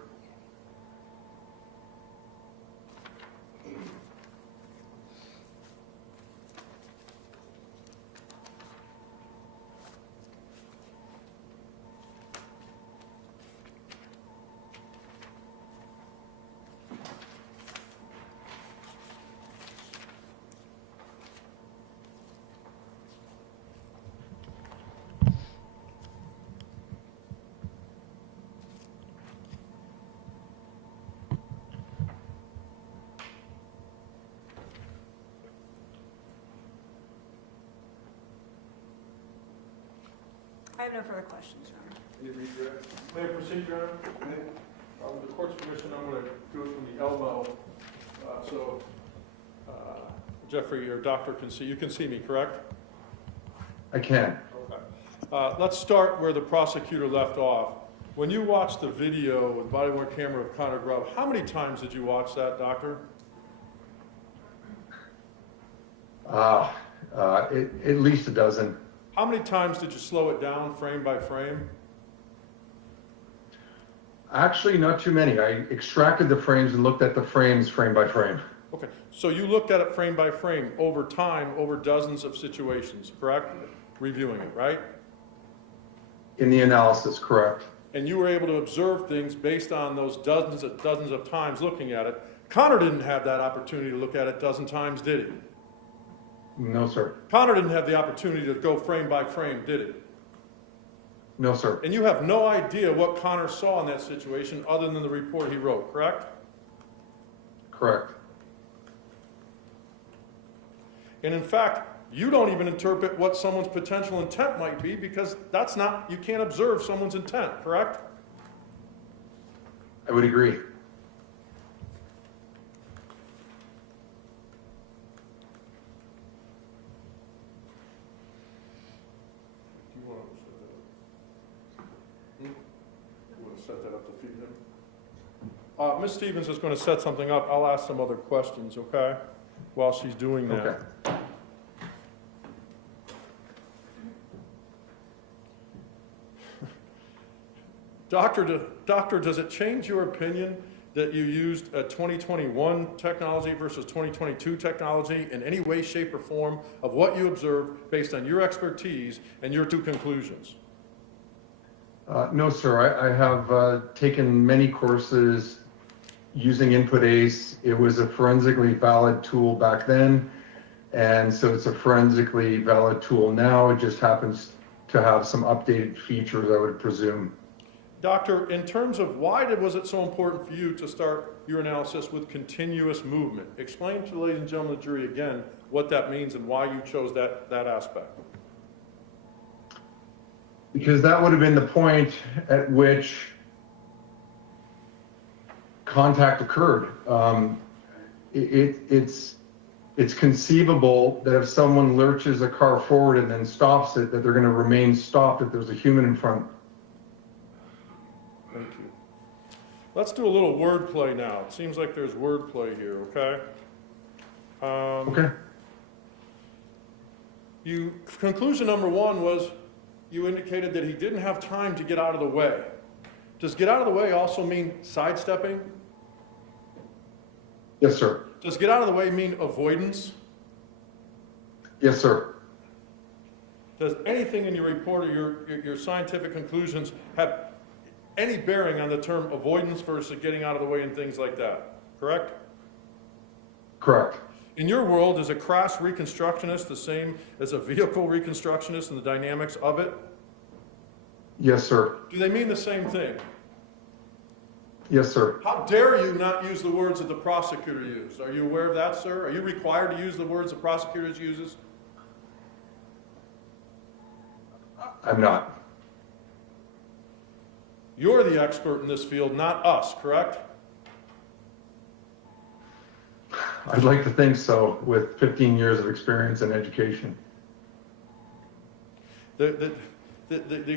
I have no further questions, Your Honor. May I proceed, Your Honor? With the court's permission, I'm going to do it from the elbow. So Jeffrey, your doctor can see. You can see me, correct? I can. Let's start where the prosecutor left off. When you watched the video with body-worn camera of Connor Grubb, how many times did you watch that, doctor? At least a dozen. How many times did you slow it down frame by frame? Actually, not too many. I extracted the frames and looked at the frames frame by frame. Okay, so you looked at it frame by frame over time, over dozens of situations, correct? Reviewing it, right? In the analysis, correct. And you were able to observe things based on those dozens of times looking at it. Connor didn't have that opportunity to look at it a dozen times, did he? No, sir. Connor didn't have the opportunity to go frame by frame, did he? No, sir. And you have no idea what Connor saw in that situation other than the report he wrote, correct? Correct. And in fact, you don't even interpret what someone's potential intent might be because that's not, you can't observe someone's intent, correct? I would agree. Do you want to set that up to feed him? Ms. Stevens is going to set something up. I'll ask some other questions, okay, while she's doing that. Okay. Doctor, does it change your opinion that you used a 2021 technology versus 2022 technology in any way, shape, or form of what you observed based on your expertise and your two conclusions? No, sir. I have taken many courses using Input ACE. It was a forensically valid tool back then, and so it's a forensically valid tool now. It just happens to have some updated features, I would presume. Doctor, in terms of why was it so important for you to start your analysis with continuous movement? Explain to the ladies and gentlemen of the jury again what that means and why you chose that aspect. Because that would have been the point at which contact occurred. It's conceivable that if someone lurches a car forward and then stops it, that they're going to remain stopped if there's a human in front. Thank you. Let's do a little wordplay now. It seems like there's wordplay here, okay? Okay. Conclusion number one was you indicated that he didn't have time to get out of the way. Does get out of the way also mean sidestepping? Yes, sir. Does get out of the way mean avoidance? Yes, sir. Does anything in your report or your scientific conclusions have any bearing on the term avoidance versus getting out of the way and things like that? Correct? Correct. In your world, is a crash reconstructionist the same as a vehicle reconstructionist and the dynamics of it? Yes, sir. Do they mean the same thing? Yes, sir. How dare you not use the words that the prosecutor used? Are you aware of that, sir? Are you required to use the words the prosecutor uses? I'm not. You're the expert in this field, not us, correct? I'd like to think so, with 15 years of experience in education. The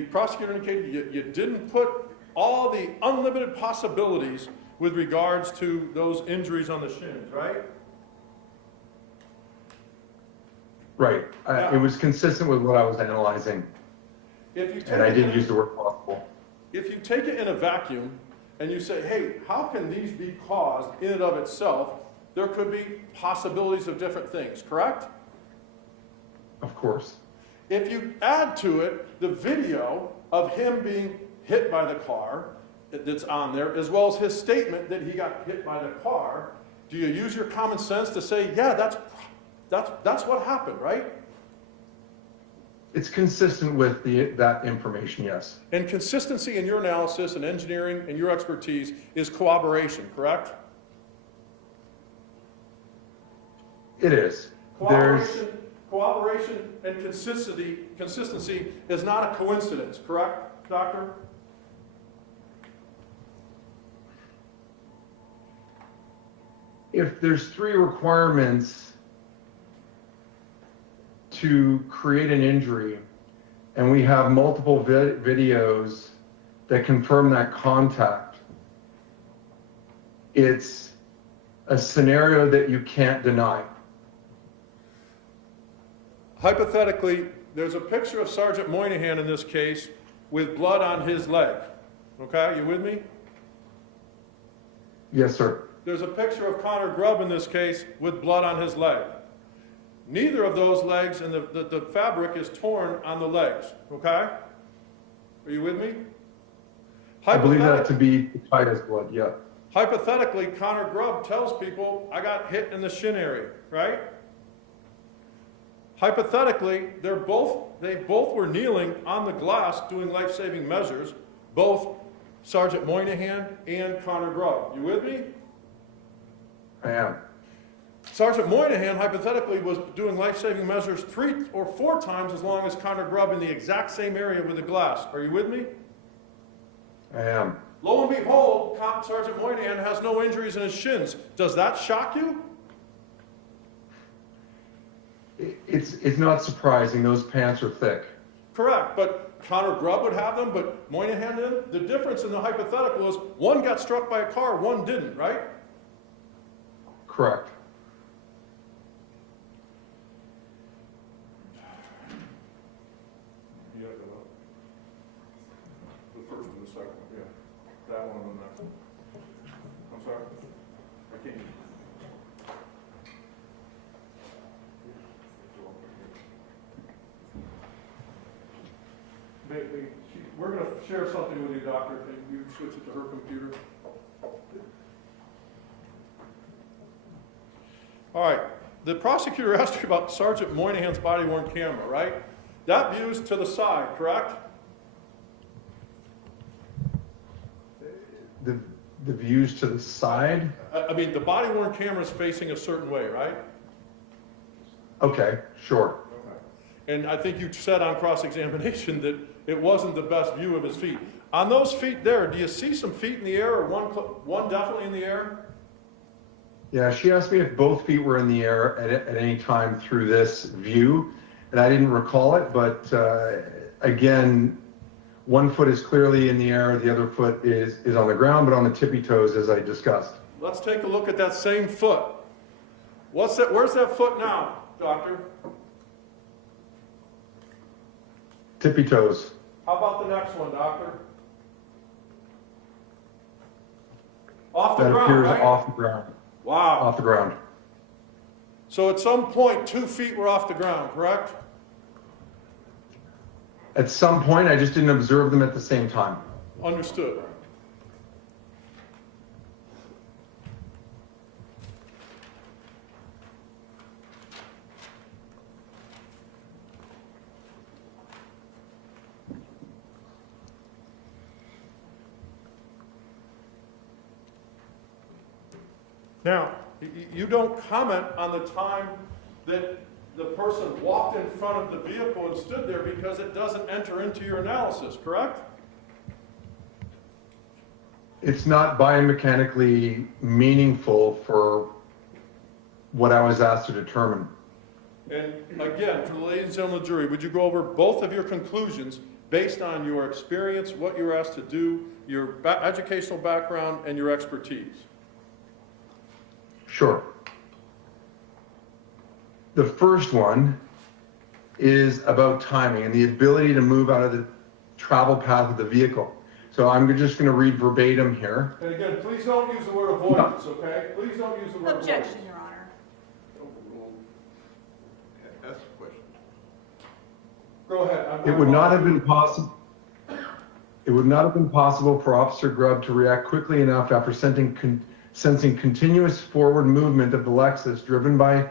prosecutor indicated you didn't put all the unlimited possibilities with regards to those injuries on the shins, right? Right. It was consistent with what I was analyzing, and I did use the word possible. If you take it in a vacuum and you say, hey, how can these be caused in and of itself? There could be possibilities of different things, correct? Of course. If you add to it the video of him being hit by the car that's on there, as well as his statement that he got hit by the car, do you use your common sense to say, yeah, that's what happened, right? It's consistent with that information, yes. And consistency in your analysis and engineering and your expertise is corroboration, correct? It is. Cooperation and consistency is not a coincidence, correct, doctor? If there's 3 requirements to create an injury, and we have multiple videos that confirm that contact. It's a scenario that you can't deny. Hypothetically, there's a picture of Sergeant Moynihan in this case with blood on his leg. Okay, you with me? Yes, sir. There's a picture of Connor Grubb in this case with blood on his leg. Neither of those legs, and the fabric is torn on the legs, okay? Are you with me? I believe that to be Titus blood, yeah. Hypothetically, Connor Grubb tells people, I got hit in the shin area, right? Hypothetically, they both were kneeling on the glass doing life-saving measures, both Sergeant Moynihan and Connor Grubb. You with me? I am. Sergeant Moynihan, hypothetically, was doing life-saving measures 3 or 4 times as long as Connor Grubb in the exact same area with the glass. Are you with me? I am. Lo and behold, Sergeant Moynihan has no injuries in his shins. Does that shock you? It's not surprising. Those pants are thick. Correct, but Connor Grubb would have them, but Moynihan didn't. The difference in the hypothetical is one got struck by a car, one didn't, right? Correct. Yeah, the first and the second one, yeah. That one and the next one. I'm sorry? I can't. We're going to share something with you, Doctor. Can you switch it to her computer? All right. The prosecutor asked you about Sergeant Moynihan's body-worn camera, right? That view's to the side, correct? The views to the side? I mean, the body-worn camera is facing a certain way, right? Okay, sure. Okay. And I think you said on cross-examination that it wasn't the best view of his feet. On those feet there, do you see some feet in the air, or one definitely in the air? Yeah, she asked me if both feet were in the air at any time through this view, and I didn't recall it, but again, one foot is clearly in the air, the other foot is on the ground, but on the tippy toes, as I discussed. Let's take a look at that same foot. What's that? Where's that foot now, Doctor? Tippy toes. How about the next one, Doctor? Off the That ground, appears right? off the ground. Wow. Off the ground. So at some point, 2 feet were off the ground, correct? At some point, I just didn't observe them at the same time. Understood. Now, you don't comment on the time that the person walked in front of the vehicle and stood there because it doesn't enter into your analysis, correct? It's not biomechanically meaningful for what I was asked to determine. And again, for the ladies and gentlemen of the jury, would you go over both of your conclusions based on your experience, what you were asked to do, your educational background, and your expertise? Sure. The first one is about timing and the ability to move out of the travel path of the vehicle. So I'm just going to read verbatim here. And again, please don't use the word avoidance, okay? Please don't use the word Objection, avoidance. Your Honor. That's the question. Go ahead. It would not have been possible. It would not have been possible for Officer Grubb to react quickly enough after sensing continuous forward movement of the Lexus driven by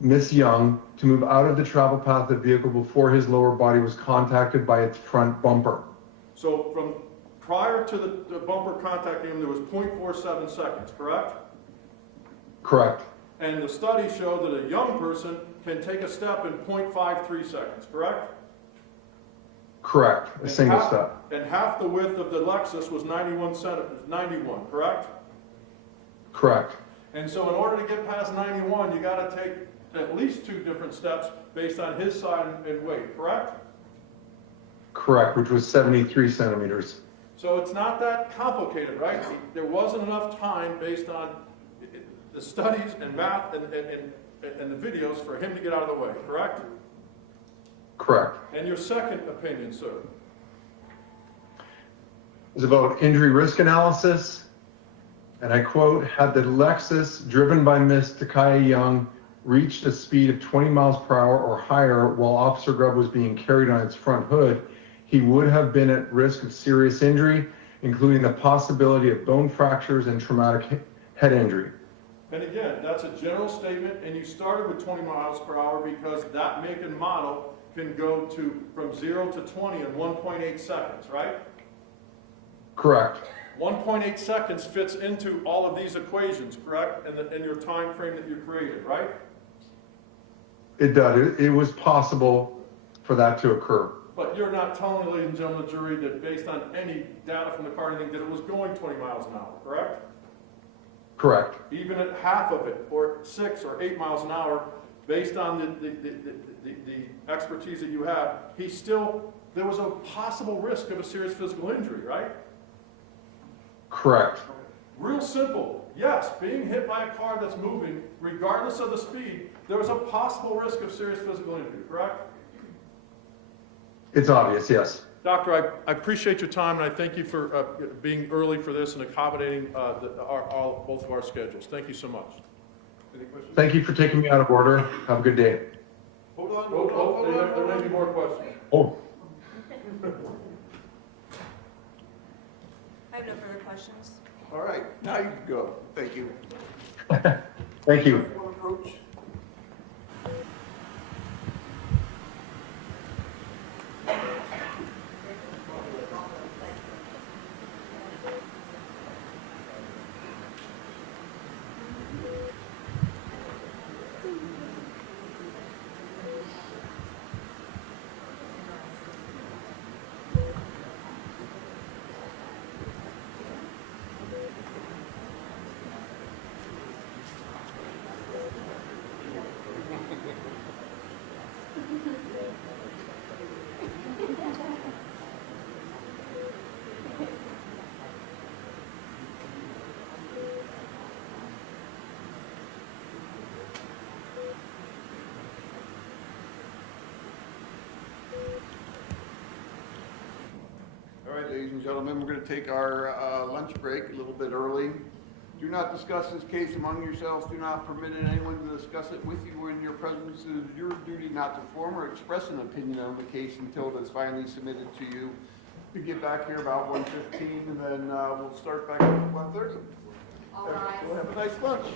Miss Young to move out of the travel path of the vehicle before his lower body was contacted by its front bumper. So from prior to the bumper contacting him, there was 0.47 seconds, correct? Correct. And the study showed that a young person can take a step in 0.53 seconds, correct? Correct. A single step. And half the width of the Lexus was 91, correct? Correct. And so in order to get past 91, you got to take at least 2 different steps based on his side and weight, correct? Correct, which was 73 centimeters. So it's not that complicated, right? There wasn't enough time based on the studies and math and the videos for him to get out of the way, correct? Correct. And your second opinion, sir? It was about injury risk analysis, and I quote, had the Lexus driven by Miss Takaya Young reached a speed of 20 miles per hour or higher while Officer Grubb was being carried on its front hood, he would have been at risk of serious injury, including the possibility of bone fractures and traumatic head injury. And again, that's a general statement, and you started with 20 miles per hour because that make and model can go to from 0 to 20 in 1.8 seconds, right? Correct. 1.8 seconds fits into all of these equations, correct? And your time frame that you created, right? It does. It was possible for that to occur. But you're not telling the ladies and gentlemen of the jury that based on any data from the car or anything, that it was going 20 miles an hour, correct? Correct. Even at half of it, or 6 or 8 miles an hour, based on the expertise that you have, there was a possible risk of a serious physical injury, right? Correct. Real simple. Yes, being hit by a car that's moving, regardless of the speed, there was a possible risk of serious physical injury, correct? It's obvious, yes. Doctor, I appreciate your time, and I thank you for being early for this and accommodating both of our schedules. Thank you so much. Any questions? Thank you for taking me out of order. Have a good day. Hold on. There may be more questions. Oh, I have no further questions. All right, now you can go. Thank you. thank you. One approach. All right, ladies and gentlemen, we're going to take our lunch break a little bit early. Do not discuss this case among yourselves. Do not permit anyone to discuss it with you or in your presence. It is your duty not to form or express an opinion on the case until it is finally submitted to you. We get back here about 1:15, and then we'll start back at 1:30. All right. We'll have a nice lunch.